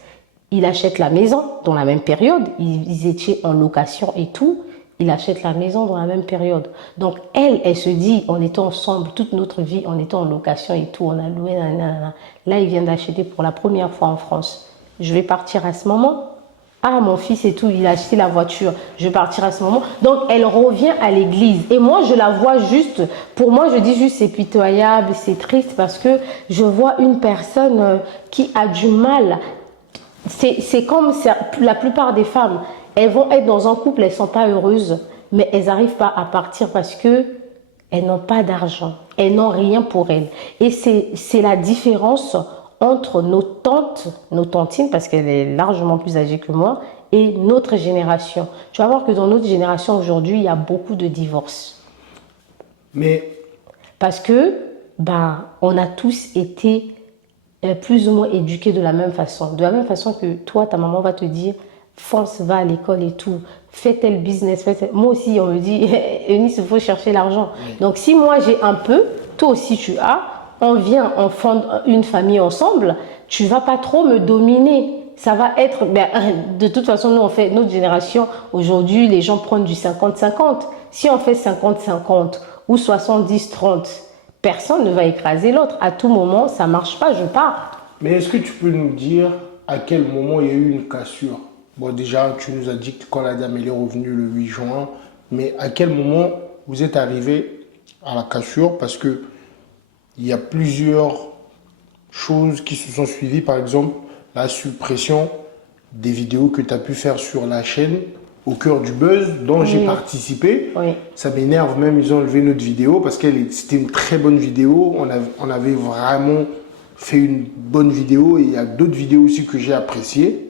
Il achète la maison dans la même période. Ils étaient en location et tout. Il achète la maison dans la même période. Donc, elle se dit, on était ensemble toute notre vie, on était en location et tout, on a loué, nanana. Là, il vient d'acheter pour la première fois en France. Je vais partir à ce moment. Ah, mon fils et tout, il a acheté la voiture. Je vais partir à ce moment. Donc, elle revient à l'église. Et moi, je la vois juste, pour moi, je dis juste, c'est pitoyable, c'est triste parce que je vois une personne qui a du mal. C'est comme ça, la plupart des femmes, elles vont être dans un couple, elles ne sont pas heureuses, mais elles n'arrivent pas à partir parce que elles n'ont pas d'argent, elles n'ont rien pour elles. Et c'est la différence entre nos tantes, nos tantines, parce qu'elle est largement plus âgée que moi, et notre génération. Tu vas voir que dans notre génération aujourd'hui, il y a beaucoup de divorces. Mais parce que, on a tous été plus ou moins éduqués de la même façon. De la même façon que toi, ta maman va te dire, fonce, va à l'école et tout, fais tel business. Moi aussi, on me dit, Eunice, il faut chercher l'argent. Oui. Donc, si moi j'ai un peu, toi aussi tu as, on vient, on fonde une famille ensemble, tu vas pas trop me dominer. Ça va être, de toute façon, nous on fait, notre génération, aujourd'hui, les gens prennent du 50-50. Si on fait 50-50 ou 70-30, personne ne va écraser l'autre. À tout moment, ça ne marche pas, je pars. Mais est-ce que tu peux nous dire à quel moment il y a eu une cassure? Bon, déjà, tu nous as dit que quand la dame est revenue le 8 juin, mais à quel moment vous êtes arrivé à la cassure? Parce que il y a plusieurs choses qui se sont suivies. Par exemple, la suppression des vidéos que tu as pu faire sur la chaîne Au cœur du buzz, dont j'ai participé. Oui. Ça m'énerve même, ils ont enlevé notre vidéo parce que c'était une très bonne vidéo. On avait vraiment fait une bonne vidéo et il y a d'autres vidéos aussi que j'ai appréciées.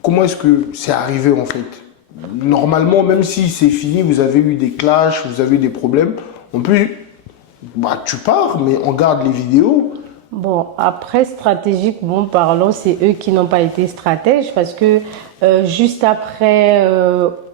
Comment est-ce que c'est arrivé en fait? Normalement, même si c'est fini, vous avez eu des clashs, vous avez eu des problèmes, on peut... tu pars, mais on garde les vidéos. Bon, après, stratégiquement parlant, c'est eux qui n'ont pas été stratèges parce que juste après,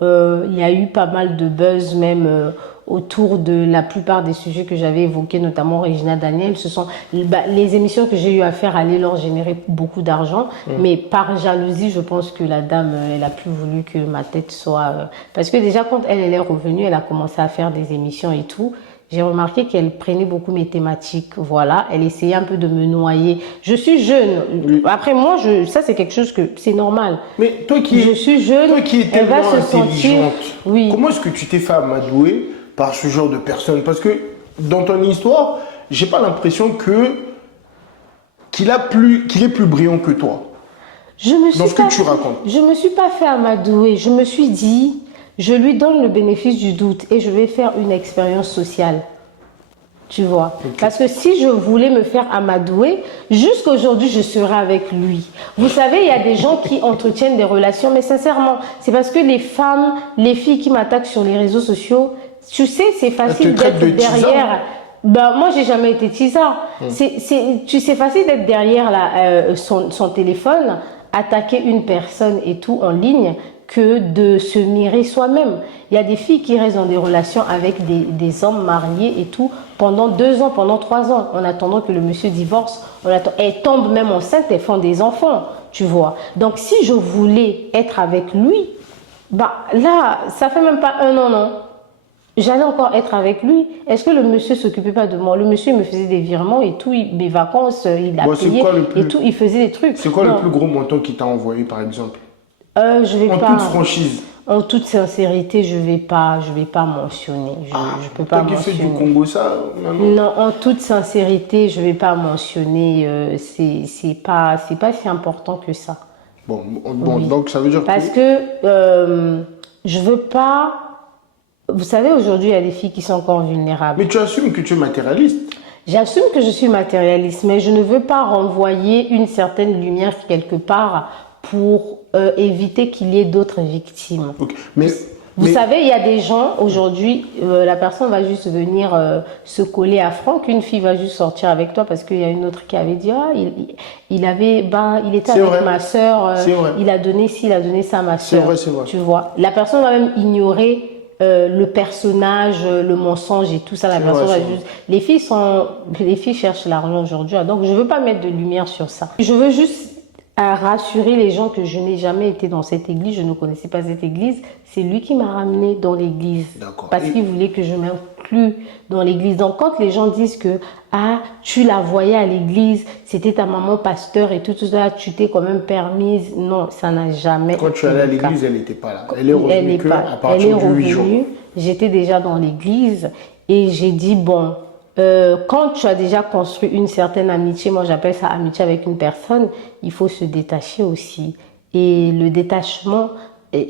il y a eu pas mal de buzz même autour de la plupart des sujets que j'avais évoqués, notamment Regina Daniel. Ce sont les émissions que j'ai eu à faire allaient leur générer beaucoup d'argent, mais par jalousie, je pense que la dame, elle a plus voulu que ma tête soit... parce que déjà, quand elle est revenue, elle a commencé à faire des émissions et tout. J'ai remarqué qu'elle prenait beaucoup mes thématiques, voilà. Elle essayait un peu de me noyer. Je suis jeune. Oui. Après, moi, ça, c'est quelque chose que c'est normal. Mais toi qui je suis jeune, toi qui es tellement intelligente, oui. Comment est-ce que tu t'es fait amadouer par ce genre de personne? Parce que dans ton histoire, j'ai pas l'impression qu'il est plus brillant que toi. Dans ce que tu racontes. Je me suis pas fait amadouer. Je me suis dit... je lui donne le bénéfice du doute et je vais faire une expérience sociale. Tu vois. Okay. Parce que si je voulais me faire amadouer, jusqu'aujourd'hui, je serais avec lui. Vous savez, il y a des gens qui entretiennent des relations, mais sincèrement, c'est parce que les femmes, les filles qui m'attaquent sur les réseaux sociaux, tu sais, c'est facile d'être derrière. Ben, moi, j'ai jamais été teaser. C'est facile d'être derrière son téléphone, attaquer une personne et tout en ligne, que de se mirer soi-même. Il y a des filles qui restent dans des relations avec des hommes mariés et tout pendant 2 ans, pendant 3 ans, en attendant que le monsieur divorce. Elles tombent même enceintes, elles font des enfants, tu vois. Donc, si je voulais être avec lui, bah là, ça fait même pas 1 an, non. J'allais encore être avec lui. Est-ce que le monsieur s'occupait pas de moi? Le monsieur il me faisait des virements et tout, mes vacances, il a payé et tout, il faisait des trucs. C'est quoi le plus gros montant qu'il t'a envoyé, par exemple? Je vais En pas. toute franchise. En toute sincérité, je vais pas mentionner. Je peux pas Toi qui fais mentionner. du Congo, ça? Non, en toute sincérité, je vais pas mentionner. C'est pas si important que ça. Bon, Oui. donc ça veut dire Parce que je veux pas. Vous savez, aujourd'hui, il y a des filles qui sont encore vulnérables. Mais tu assumes que tu es matérialiste. J'assume que je suis matérialiste, mais je ne veux pas renvoyer une certaine lumière quelque part pour éviter qu'il y ait d'autres victimes. Okay. Vous savez, il y a des gens, aujourd'hui, la personne va juste venir se coller à Franck, une fille va juste sortir avec toi parce qu'il y a une autre qui avait dit, ah, il était avec vrai. ma soeur, il a donné ci, il a donné ça à ma soeur. C'est vrai. Tu vois, la personne va même ignorer le personnage, le mensonge et tout ça. La personne va juste... Les filles cherchent l'argent aujourd'hui, donc je veux pas mettre de lumière sur ça. Je veux juste rassurer les gens que je n'ai jamais été dans cette église, je ne connaissais pas cette église. C'est lui qui m'a ramené dans l'église parce qu'il voulait que je m'inclue dans l'église. Donc quand les gens disent que tu la voyais à l'église, c'était ta maman pasteur et tout ça, tu t'es quand même permise. Non, ça n'a jamais été Quand tu allais à l'église, elle n'était pas là. Elle est revenue à partir du 8 jours. J'étais déjà dans l'église et j'ai dit bon, quand tu as déjà construit une certaine amitié, moi j'appelle ça amitié avec une personne, il faut se détacher aussi. Et le détachement,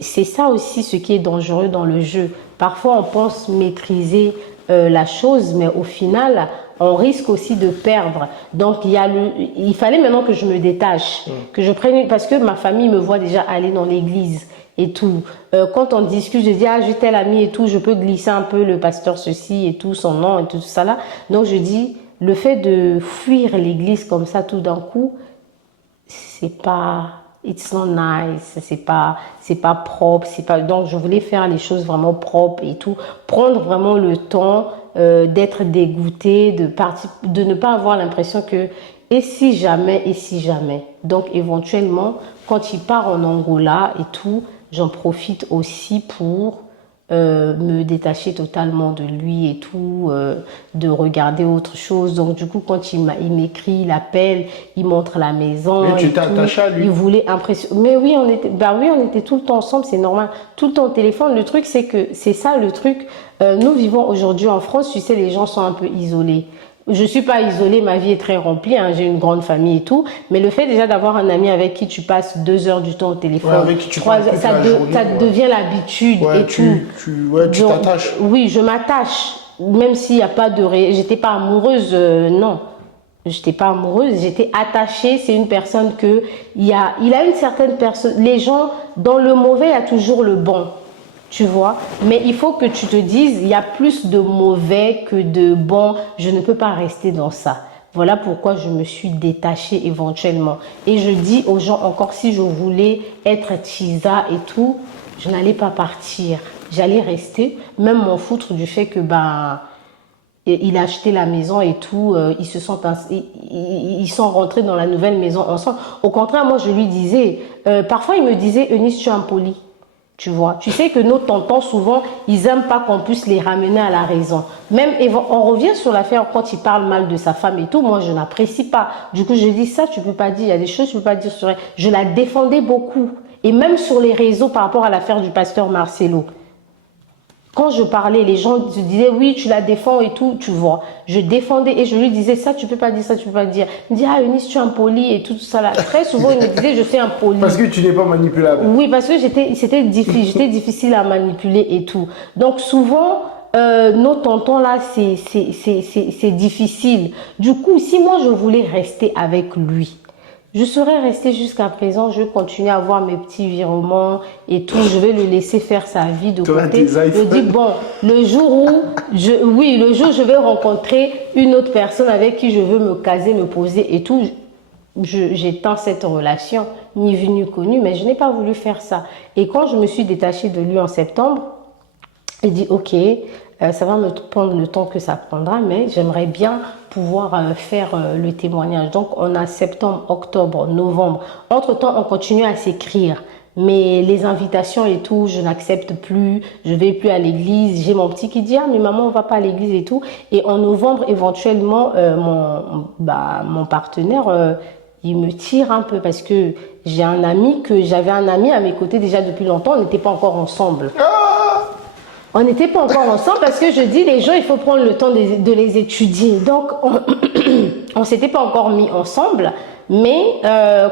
c'est ça aussi ce qui est dangereux dans le jeu. Parfois on pense maîtriser la chose, mais au final, on risque aussi de perdre. Donc il fallait maintenant que je me détache, que je prenne, parce que ma famille me voit déjà aller dans l'église et tout. Quand on discute, je dis j'ai tel ami et tout, je peux glisser un peu le pasteur ceci et tout, son nom et tout ça là. Donc je dis, le fait de fuir l'église comme ça tout d'un coup, c'est pas, it's not nice, c'est pas propre, donc je voulais faire les choses vraiment propres et tout, prendre vraiment le temps d'être dégoûté, de ne pas avoir l'impression que et si jamais. Donc éventuellement, quand il part en Angola et tout, j'en profite aussi pour me détacher totalement de lui et tout, de regarder autre chose. Donc du coup, quand il m'écrit, il appelle, il montre la maison. Mais tu t'es attaché à lui. Il voulait impressionner. Mais oui, on était tout le temps ensemble, c'est normal. Tout le temps au téléphone. Le truc, c'est que c'est ça le truc. Nous vivons aujourd'hui en France, tu sais, les gens sont un peu isolés. Je suis pas isolée, ma vie est très remplie, hein, j'ai une grande famille et tout, mais le fait déjà d'avoir un ami avec qui tu passes 2 heures du temps au téléphone, avec qui tu 3 heures, ça devient l'habitude et tout. Tu t'attaches. Oui, je m'attache, même s'il n'y a pas de... J'étais pas amoureuse, non. J'étais pas amoureuse, j'étais attachée. C'est une personne il a une certaine personne. Les gens, dans le mauvais, il y a toujours le bon. Tu vois, mais il faut que tu te dises, il y a plus de mauvais que de bon, je ne peux pas rester dans ça. Voilà pourquoi je me suis détachée éventuellement. Et je dis aux gens encore, si je voulais être Tisa et tout, je n'allais pas partir. J'allais rester, même m'en foutre du fait que il a acheté la maison et tout, ils sont rentrés dans la nouvelle maison ensemble. Au contraire, moi je lui disais, parfois il me disait, Eunice, tu es impoli. Tu vois, tu sais que nos tontons, souvent, ils n'aiment pas qu'on puisse les ramener à la raison. Même, on revient sur l'affaire quand il parle mal de sa femme et tout, moi, je n'apprécie pas. Du coup, je dis ça, tu peux pas dire. Il y a des choses que tu peux pas dire sur elle. Je la défendais beaucoup. Et même sur les réseaux par rapport à l'affaire du pasteur Marcelo. Quand je parlais, les gens se disaient, oui, tu la défends et tout, tu vois. Je défendais et je lui disais, ça, tu peux pas dire, ça, tu peux pas dire. Il me dit, Eunice, tu es impoli et tout ça là. Très souvent, il me disait, je suis impoli. Parce que tu n'es pas manipulable. Oui, parce que j'étais difficile à manipuler et tout. Donc, souvent, nos tontons là, c'est difficile. Du coup, si moi, je voulais rester avec lui, je serais restée jusqu'à présent, je continue à avoir mes petits virements et tout, je vais le laisser faire sa vie de côté. Je dis bon, le jour où je vais rencontrer une autre personne avec qui je veux me caser, me poser et tout, j'étends cette relation, ni vu ni connu, mais je n'ai pas voulu faire ça. Et quand je me suis détachée de lui en septembre, il dit ok, ça va me prendre le temps que ça prendra, mais j'aimerais bien pouvoir faire le témoignage. Donc on a septembre, octobre, novembre. Entre-temps, on continue à s'écrire. Mais les invitations et tout, je n'accepte plus, je vais plus à l'église. J'ai mon petit qui dit, ah mais maman, on va pas à l'église et tout. Et en novembre, éventuellement, mon partenaire, il me tire un peu parce que j'avais un ami à mes côtés déjà depuis longtemps, on n'était pas encore ensemble. On n'était pas encore ensemble parce que je dis, les gens, il faut prendre le temps de les étudier. Donc, on ne s'était pas encore mis ensemble. Mais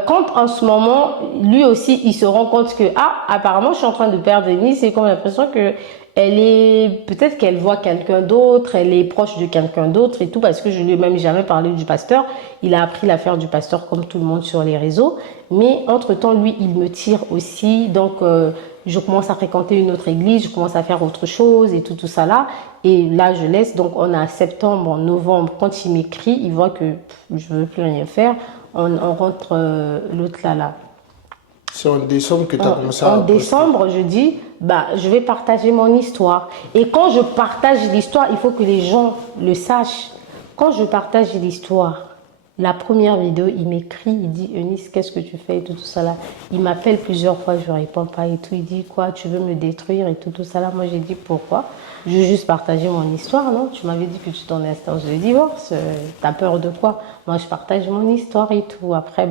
quand en ce moment, lui aussi, il se rend compte que, apparemment, je suis en train de perdre Denise, c'est comme l'impression que peut-être qu'elle voit quelqu'un d'autre, elle est proche de quelqu'un d'autre et tout, parce que je lui ai même jamais parlé du pasteur. Il a appris l'affaire du pasteur comme tout le monde sur les réseaux. Mais entre-temps, lui, il me tire aussi. Donc, je commence à fréquenter une autre église, je commence à faire autre chose et tout ça là. Et là, je laisse. Donc, on a septembre, novembre. Quand il m'écrit, il voit que je ne veux plus rien faire. On rentre l'autre là. C'est en décembre que tu as commencé à... En décembre, je dis, je vais partager mon histoire. Et quand je partage l'histoire, il faut que les gens le sachent. Quand je partage l'histoire, la première vidéo, il m'écrit, il dit, Eunice, qu'est-ce que tu fais et tout ça là. Il m'appelle plusieurs fois, je ne réponds pas et tout. Il dit, quoi, tu veux me détruire et tout ça là. Moi, j'ai dit, pourquoi? Je veux juste partager mon histoire, non? Tu m'avais dit que tu t'en instance de divorce. T'as peur de quoi? Moi, je partage mon histoire et tout. Après,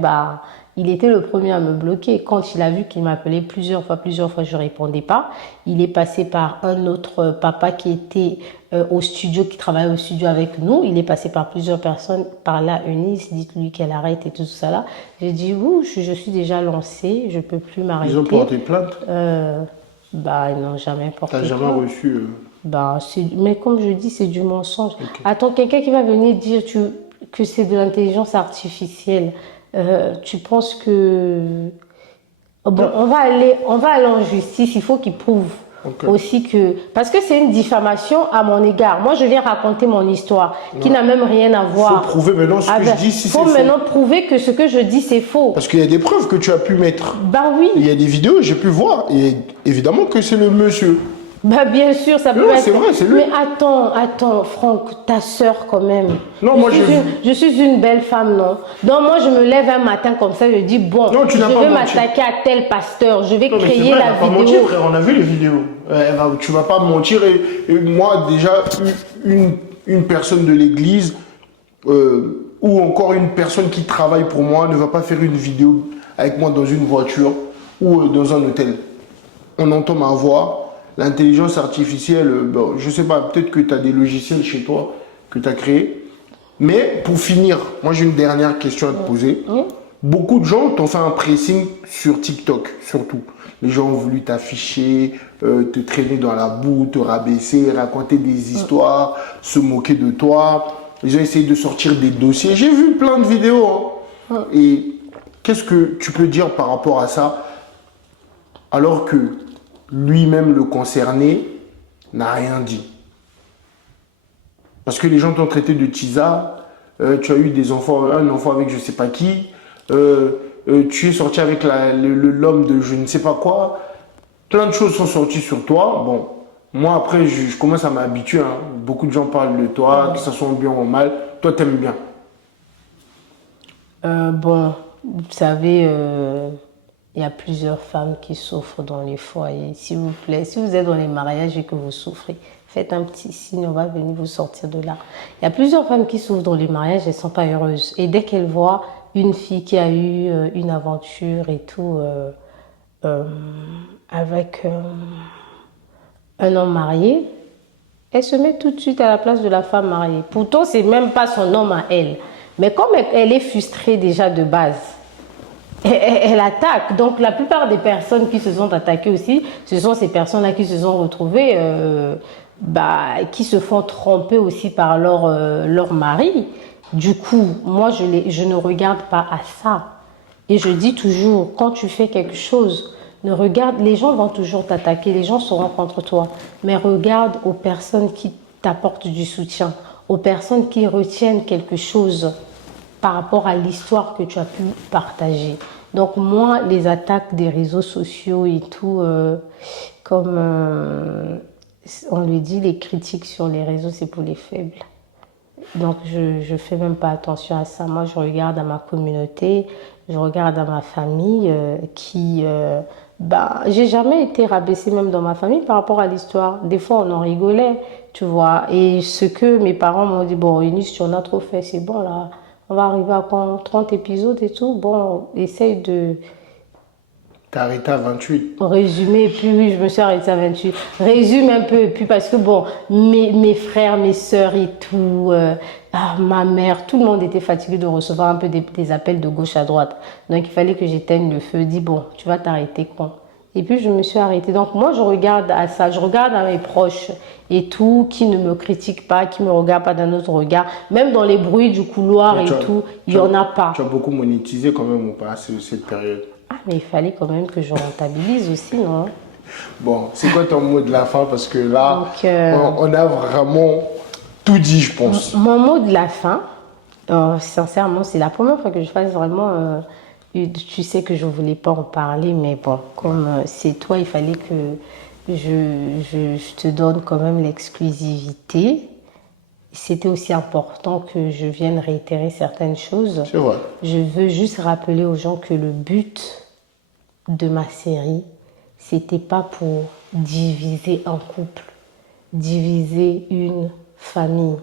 il était le premier à me bloquer. Quand il a vu qu'il m'appelait plusieurs fois, je ne répondais pas. Il est passé par un autre papa qui était au studio, qui travaillait au studio avec nous. Il est passé par plusieurs personnes. Par là, Eunice, dites-lui qu'elle arrête et tout ça là. J'ai dit, je suis déjà lancée, je ne peux plus m'arrêter. Ils ont porté plainte? Ils n'ont jamais porté plainte. Tu n'as jamais reçu... mais comme je dis, c'est du mensonge. Okay. Attends, quelqu'un qui va venir dire que c'est de l'intelligence artificielle. Tu penses que... Bon, on va aller en justice. Il faut qu'il prouve aussi que... Parce que c'est une diffamation à mon égard. Moi, je viens raconter mon histoire qui n'a même rien à voir. Il faut prouver maintenant ce que je dis si c'est faux. Il faut maintenant prouver que ce que je dis, c'est faux. Parce qu'il y a des preuves que tu as pu mettre. Oui. Il y a des vidéos, j'ai pu voir. Et évidemment que c'est le monsieur. Bien sûr, ça peut être... c'est vrai, c'est lui. Mais attends, Franck, ta sœur quand même. Non, je suis une belle femme, non? Donc moi, je me lève un matin comme ça, je dis, je vais m'attaquer à tel pasteur, je vais créer la vidéo. Mentir, frère, on a vu les vidéos. Tu vas pas mentir. Et moi, déjà, une personne de l'église ou encore une personne qui travaille pour moi ne va pas faire une vidéo avec moi dans une voiture ou dans un hôtel. On entend ma voix. L'intelligence artificielle, je ne sais pas, peut-être que tu as des logiciels chez toi que tu as créés. Mais pour finir, moi j'ai une dernière question à te poser. Beaucoup de gens t'ont fait un pressing sur TikTok, surtout. Les gens ont voulu t'afficher, te traîner dans la boue, te rabaisser, raconter des histoires, se moquer de toi. Ils ont essayé de sortir des dossiers. J'ai vu plein de vidéos. Et qu'est-ce que tu peux dire par rapport à ça, alors que lui-même, le concerné, n'a rien dit? Parce que les gens t'ont traité de Tisa, tu as eu un enfant avec je ne sais pas qui, tu es sorti avec l'homme de je ne sais pas quoi. Plein de choses sont sorties sur toi. Bon, moi après, je commence à m'habituer. Beaucoup de gens parlent de toi, que ça soit bien ou mal. Toi, t'aimes bien. Vous savez... il y a plusieurs femmes qui souffrent dans les foyers. S'il vous plaît, si vous êtes dans les mariages et que vous souffrez, faites un petit signe, on va venir vous sortir de là. Il y a plusieurs femmes qui souffrent dans les mariages, elles ne sont pas heureuses. Et dès qu'elles voient une fille qui a eu une aventure et tout, avec un homme marié, elle se met tout de suite à la place de la femme mariée. Pourtant, ce n'est même pas son homme à elle. Mais comme elle est frustrée déjà de base, elle attaque. Donc la plupart des personnes qui se sont attaquées aussi, ce sont ces personnes-là qui se sont retrouvées, qui se font tromper aussi par leur mari. Du coup, moi je ne regarde pas à ça. Et je dis toujours, quand tu fais quelque chose, ne regarde, les gens vont toujours t'attaquer, les gens seront contre toi, mais regarde aux personnes qui t'apportent du soutien, aux personnes qui retiennent quelque chose par rapport à l'histoire que tu as pu partager. Donc moi, les attaques des réseaux sociaux et tout, comme on le dit, les critiques sur les réseaux, c'est pour les faibles. Donc je fais même pas attention à ça. Moi, je regarde à ma communauté, je regarde à ma famille j'ai jamais été rabaissée même dans ma famille par rapport à l'histoire. Des fois, on en rigolait, tu vois. Et ce que mes parents m'ont dit, bon, Eunice, tu en as trop fait, c'est bon là. On va arriver à 30 épisodes et tout. Bon, essaye de T'as arrêté à 28. résumer. Et puis oui, je me suis arrêtée à 28. Résume un peu. Et puis parce que bon, mes frères, mes sœurs et tout, ma mère, tout le monde était fatigué de recevoir un peu des appels de gauche à droite. Donc il fallait que j'éteigne le feu. Dis bon, tu vas t'arrêter quand? Et puis je me suis arrêtée. Donc moi, je regarde à ça. Je regarde à mes proches et tout, qui ne me critiquent pas, qui me regardent pas d'un autre regard. Même dans les bruits du couloir et tout, il y en a pas. Tu as beaucoup monétisé quand même ou pas cette période? Ah, mais il fallait quand même que je rentabilise aussi, non? Bon, c'est quoi ton mot de la fin? Parce que là, Donc, on a vraiment tout dit, je pense. mon mot de la fin, sincèrement, c'est la première fois que je fasse vraiment. Tu sais que je ne voulais pas en parler, mais bon, comme c'est toi, il fallait que je te donne quand même l'exclusivité. C'était aussi important que je vienne réitérer certaines choses. C'est vrai. Je veux juste rappeler aux gens que le but de ma série, c'était pas pour diviser un couple, diviser une famille.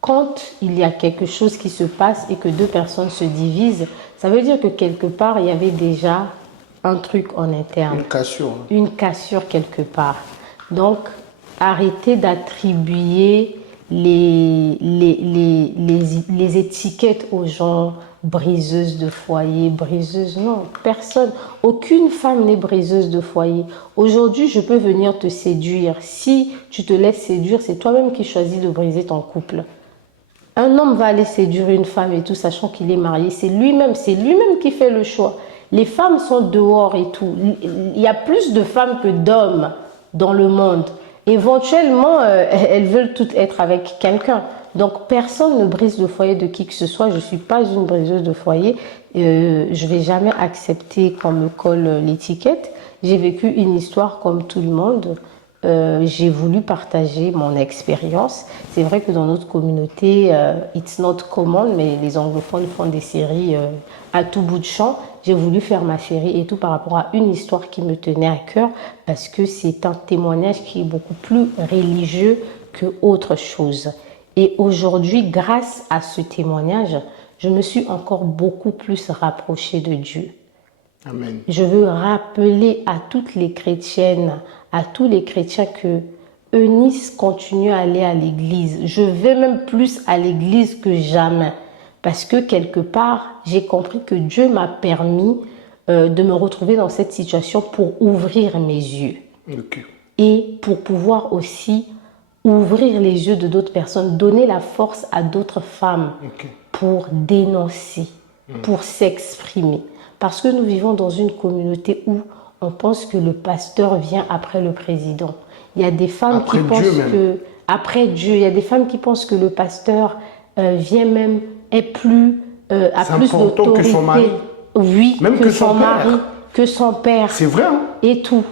Quand il y a quelque chose qui se passe et que deux personnes se divisent, ça veut dire que quelque part, il y avait déjà un truc en interne. Une cassure. Une cassure quelque part. Donc, arrêtez d'attribuer les étiquettes aux gens, briseuse de foyer, briseuse, non, personne, aucune femme n'est briseuse de foyer. Aujourd'hui, je peux venir te séduire. Si tu te laisses séduire, c'est toi-même qui choisis de briser ton couple. Un homme va aller séduire une femme et tout, sachant qu'il est marié, c'est lui-même qui fait le choix. Les femmes sont dehors et tout. Il y a plus de femmes que d'hommes dans le monde. Éventuellement, elles veulent toutes être avec quelqu'un. Donc, personne ne brise le foyer de qui que ce soit. Je ne suis pas une briseuse de foyer. Je ne vais jamais accepter qu'on me colle l'étiquette. J'ai vécu une histoire comme tout le monde. J'ai voulu partager mon expérience. C'est vrai que dans notre communauté, it's not common, mais les anglophones font des séries à tout bout de champ. J'ai voulu faire ma série et tout par rapport à une histoire qui me tenait à cœur parce que c'est un témoignage qui est beaucoup plus religieux que autre chose. Et aujourd'hui, grâce à ce témoignage, je me suis encore beaucoup plus rapprochée de Dieu. Amen. Je veux rappeler à toutes les chrétiennes, à tous les chrétiens que Eunice continue à aller à l'église. Je vais même plus à l'église que jamais. Parce que quelque part, j'ai compris que Dieu m'a permis de me retrouver dans cette situation pour ouvrir mes yeux. Okay. Et pour pouvoir aussi ouvrir les yeux de d'autres personnes, donner la force à d'autres femmes pour dénoncer, pour s'exprimer. Parce que nous vivons dans une communauté où on pense que le pasteur vient après le président. Il y a des femmes après qui pensent que... Après Dieu, il y a des femmes qui pensent que le pasteur vient même, est plus... a plus d'autorité. Que son mari. Oui, même que son mari, que son père. C'est vrai, hein? Et tout.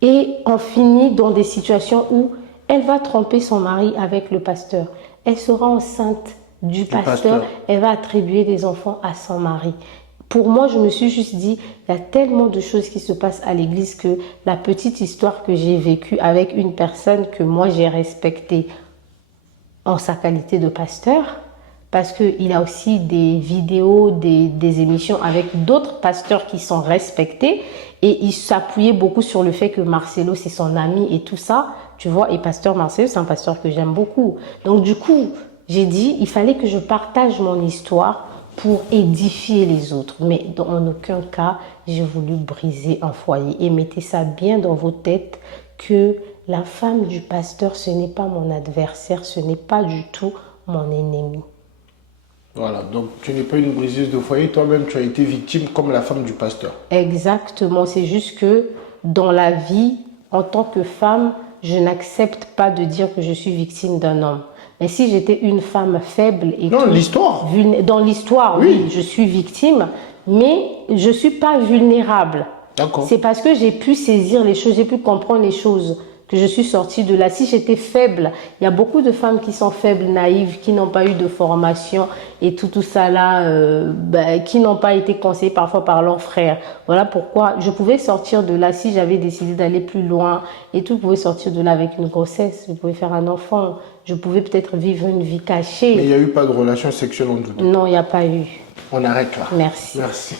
Et on finit dans des situations où elle va tromper son mari avec le pasteur. Elle sera enceinte du pasteur. Elle va attribuer des enfants à son mari. Pour moi, je me suis juste dit, il y a tellement de choses qui se passent à l'église que la petite histoire que j'ai vécue avec une personne que moi j'ai respectée en sa qualité de pasteur, parce qu'il a aussi des vidéos, des émissions avec d'autres pasteurs qui sont respectés, et il s'appuyait beaucoup sur le fait que Marcelo c'est son ami et tout ça, tu vois, et pasteur Marcelo c'est un pasteur que j'aime beaucoup. Donc du coup, j'ai dit, il fallait que je partage mon histoire pour édifier les autres. Mais en aucun cas, j'ai voulu briser un foyer. Et mettez ça bien dans vos têtes que la femme du pasteur, ce n'est pas mon adversaire, ce n'est pas du tout mon ennemi. Voilà, donc tu n'es pas une briseuse de foyer, toi-même tu as été victime comme la femme du pasteur. Exactement, c'est juste que dans la vie, en tant que femme, je n'accepte pas de dire que je suis victime d'un homme. Mais si j'étais une femme faible et Non, l'histoire. dans l'histoire, Oui. oui, je suis victime, mais je ne suis pas vulnérable. D'accord. C'est parce que j'ai pu saisir les choses, j'ai pu comprendre les choses que je suis sortie de là. Si j'étais faible, il y a beaucoup de femmes qui sont faibles, naïves, qui n'ont pas eu de formation et tout ça là, qui n'ont pas été conseillées parfois par leurs frères. Voilà pourquoi je pouvais sortir de là si j'avais décidé d'aller plus loin et tout. Je pouvais sortir de là avec une grossesse, je pouvais faire un enfant, je pouvais peut-être vivre une vie cachée. Mais il n'y a eu pas de relation sexuelle entre vous deux. Non, il n'y a pas eu. On arrête là. Merci. Merci.